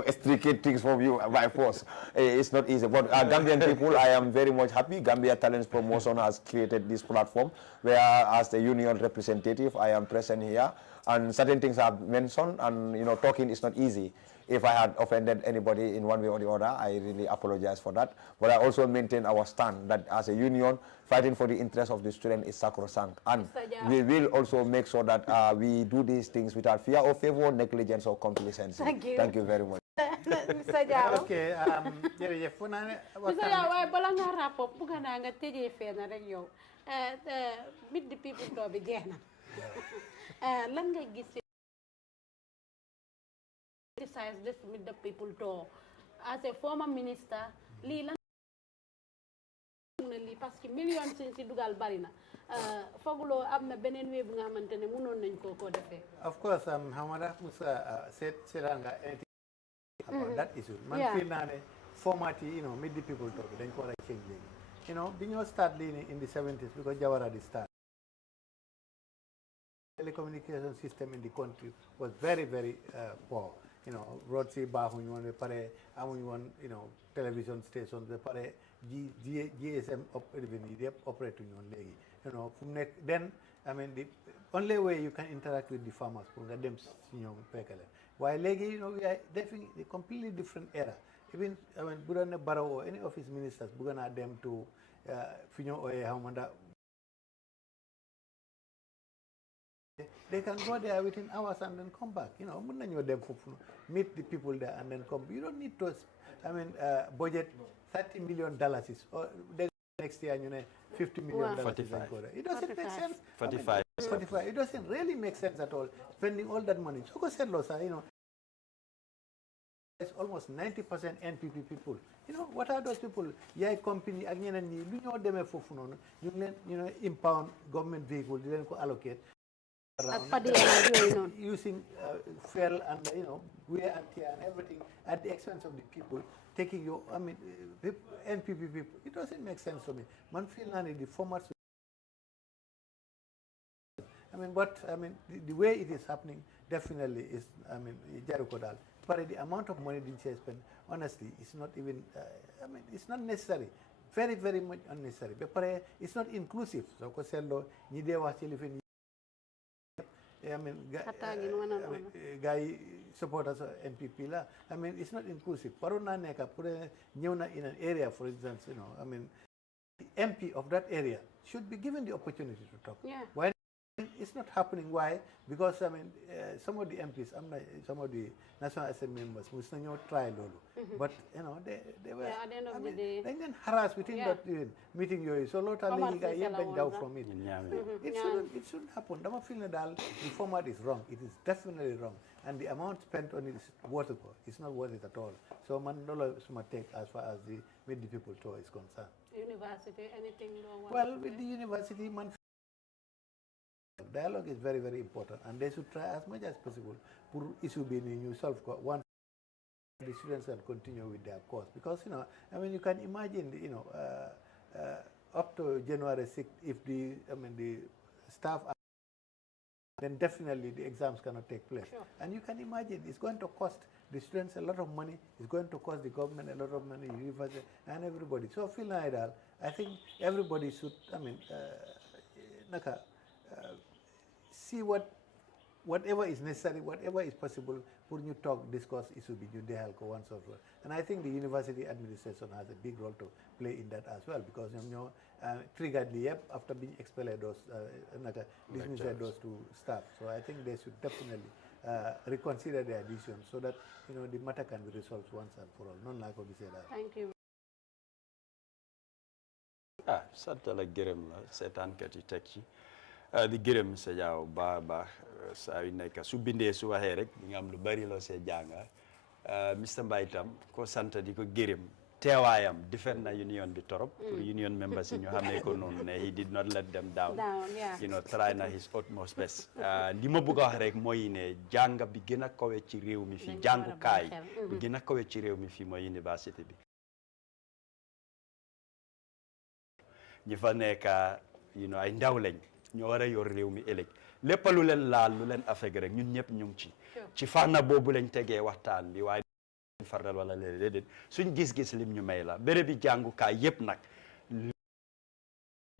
extricate things from you by force, it's not easy. But Gambian people, I am very much happy. Gambia Talents Promotion has created this platform where, as the union representative, I am present here. And certain things I've mentioned, and talking is not easy. If I had offended anybody in one way or the other, I really apologize for that. But I also maintain our stand that as a union, fighting for the interest of the student is sacrosanct. And we will also make sure that we do these things without fear or favor, negligence or complacency. Thank you very much. Mr. Jawo. Okay, jërëjëf fu naa ne Mr. Jawo waaye bala nga rapport bu nga naa nga tëjee feena rek yow meet the people too bi jeex na lan nga gis criticize this meet the people too as a former minister lii lan mu ne lii parce que million si dugal bari na fooguloo am na beneen wee bu nga xamante ne mënoon nañ koo defee. Of course Hamada Musa said nga about that issue. Man feel naa ne format yi meet the people talk dañ ko war a change léegi bi ñoo start lii in the 70s because Jawara di start telecommunication system in the country was very very poor. Road si baaxuñu woon ba pare amuñu woon television stations ba pare GSM even yi yëpp opéré tuñu woon léegi fu mu nekk then I mean the only way you can interact with the farmers pour nga dem si ñoom fekk leen waaye léegi we are definitely a completely different era. Even bu doon ne Barrow or any of his ministers bëgg naa dem to fi ñoo ooyee xawma they can go there within hours and then come back. Mën nañoo dem foofu meet the people there and then come. You don't need to budget $30 million or next year ñu ne $50 million. 45. It doesn't make sense. 45. 45. It doesn't really make sense at all spending all that money. So go seetloo sax it's almost 90% NPP people. What are those people? Yaay company ak ñeneen ñi lu ñoo demee foofu noonu ñu ngi leen impound government vehicle di leen ko allocate using fuel and wear and tear and everything at the expense of the people, taking your NPP people. It doesn't make sense to me. Man feel the formats. The way it is happening definitely is Jarukodal. But the amount of money they spend, honestly, it's not even. It's not necessary. Very, very much unnecessary. But it's not inclusive. So, guy supporters NPP la. It's not inclusive. Parona neka pure ñewna in an area, for instance, the MP of that area should be given the opportunity to talk. Yeah. Why it's not happening? Why? Because some of the MPs, some of the National Assembly members, must not try lolo. But they were. At the end of the day, they then harassed within that meeting. So lot of down from it. It shouldn't happen. The format is wrong. It is definitely wrong, and the amount spent on it is worthwhile. It's not worth it at all. So man, take as far as the with the people tour is concerned. University, anything wrong? Well, with the university, man. Dialogue is very, very important, and they should try as much as possible for issue being new solve one. The students can continue with their course because you can imagine up to January 6th if the staff are, then definitely the exams cannot take place. Sure. And you can imagine it's going to cost the students a lot of money. It's going to cost the government a lot of money, university and everybody. So feel like that. I think everybody should see whatever is necessary, whatever is possible, for you talk, discuss, issue between the help one software. And I think the university administration has a big role to play in that as well, because triggered the after being expelled those dismissed those two staff. So I think they should definitely reconsider their decision so that the matter can be resolved once and for all. Non like we say that. Thank you. sant la gërëm la seetaankat yi teg ci di gërëm sa Jawo baax saa yu nekk su bindee su waxee rek di nga am lu bari loo see jànga Mr Mbaye tam ko sant di ko gërëm teewaayam defend na union bi torop pour union members yi ñu xamee ko noonu ne he did not let them down you know try na his utmost best li ma bëgg a wax rek mooy ne jàng bi gën a kawe ci réew mi fii jàngukaay bi gën a kawe ci réew mi fii mooy université bi ñi fa nekk you know ay ndaw lañ ñoo war a yor réew mi ëllëg lépp lu leen laal lu leen affecté rek ñun ñëpp ñu ngi ci fànn boobu lañ tegee waxtaan bi waaye fardal wala léeg-léeg suñ gis-gis lim ñu may la béréb bi jàngukaay yëpp nag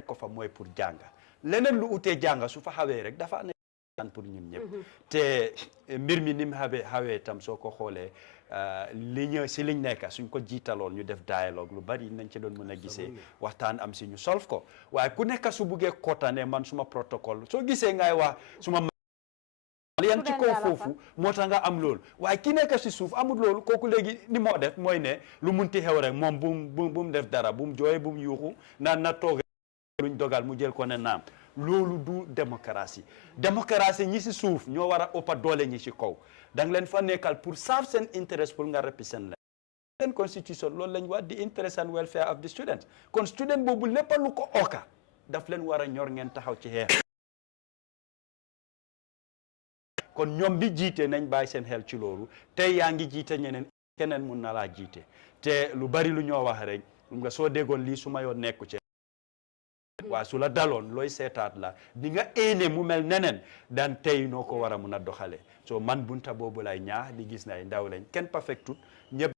ko fa mooy pour jànga leneen lu utee jànga su fa xawee rek dafa nekk pour ñun ñëpp te mbir mi ni mu xawee tam soo ko xoolee si liñ nekk suñ ko jiitaloon ñu def dialogue lu bari nañ ci doon mën a gisee waxtaan am si ñu solve ko waaye ku nekk su buggee kootane man suma protocole soo gisee ngay wax suma yan ci kaw foofu moo tax nga am loolu waaye ki nekk si suuf amul loolu kooku léegi ni moo def mooy ne lu munti xew rek moom bu mu def dara bu mu jooy bu mu yuuxu na toog luñ dogal mu jël ko ne naam loolu du démocratie ñi si suuf ñoo war a ëppa doole ñi ci kaw da nga leen fa nekkal pour serve seen interest pour nga represent leen constitution loolu lañ wax the interest and welfare of the students kon student boobu lépp lu ko oka daf leen war a ñor ngeen taxaw ci xeex kon ñoom bi jiite nañ bàyyi seen xel ci loolu tey yaa ngi jiite ñeneen keneen mun na laa jiite te lu bari lu ñoo wax rek nga soo déggoon lii su ma yoon nekku ci waa su la daloon looy seetaat la di nga éene mu mel neneen daan tey noo ko war a mun a doxalee so man bunta boobu lay ñaax di gis na ay ndaw lañ kenn perfectut ñëpp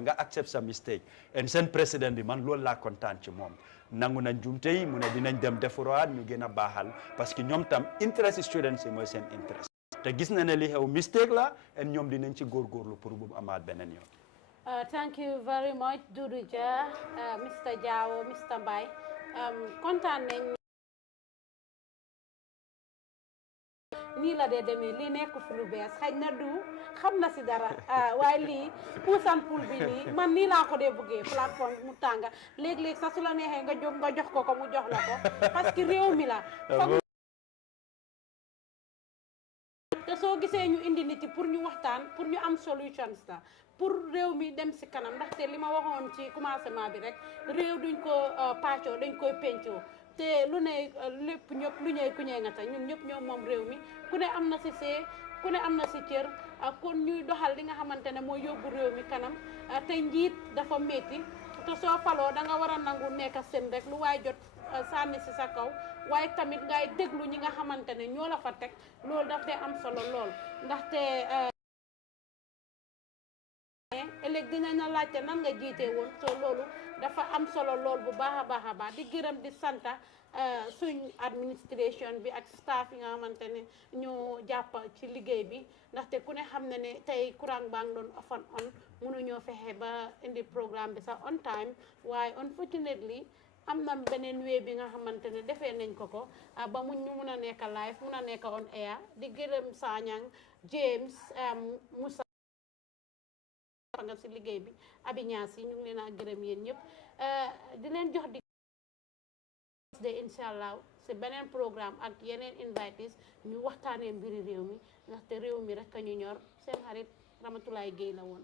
nga accept sa mistake and seen président bi man loolu laa kontaan ci moom nangu nañ jumte yi mu ne dinañ dem defaraat ñu gën a baaxal parce que ñoom tam interest students yi mooy seen interest te gis na ne li xew mistake la and ñoom dinañ ci góorgóorlu pour bu amaat beneen yoon. Thank you very much Dodou Jah Mr Jawo Mr Mbye kontaan nañ nii la dee demee lii nekk fi lu bees xëy na du xam na si dara waaye lii puusan pul bi nii man nii laa ko dee bëggee plateforme mu tànga léeg-léeg sax su la neexee nga jóg nga jox ko mu jox la ko parce que réew mi la te soo gisee ñu indi nit yi pour ñu waxtaan pour ñu am solutions la pour réew mi dem si kanam ndaxte li ma waxoon ci commencement bi rek réew duñ ko pàccoo dañ koy pencoo te lu ne lépp ñëpp lu ñëw ku ñëw nga ta ñun ñëpp ñoo moom réew mi ku ne am na si see ku ne am na si cër kon ñuy doxal li nga xamante ne mooy yóbbu réew mi kanam te njiit dafa métti te soo faloo da nga war a nangu nekk seen rek lu waay jot sànni si sa kaw waaye tamit ngay déglu ñi nga xamante ne ñoo la fa teg loolu daf dee am solo lool ndaxte ëllëg dinañ la laajte nan nga jiite woon soo loolu dafa am solo lool bu baax a baax di gërëm di santa suñ administration bi ak staff yi nga xamante ne ñoo jàpp ci liggéey bi ndaxte ku ne xam ne ne tey courant baa ngi doon off and on mënuñoo fexe ba indi programme bi sax on time waaye unfortunately am na beneen wee bi nga xamante ne defee nañ ko ba mu ñu mun a nekk live mun a nekk on air di gërëm Sanyang James Moussa nga si liggéey bi abiñaas yi ñu ngi leen a gërëm yéen ñëpp di leen jox di de incha allah si beneen programme ak yeneen invitees ñu waxtaanee mbiri réew mi ndaxte réew mi rek a ñu ñor seen xarit Ramatulaay Géey la woon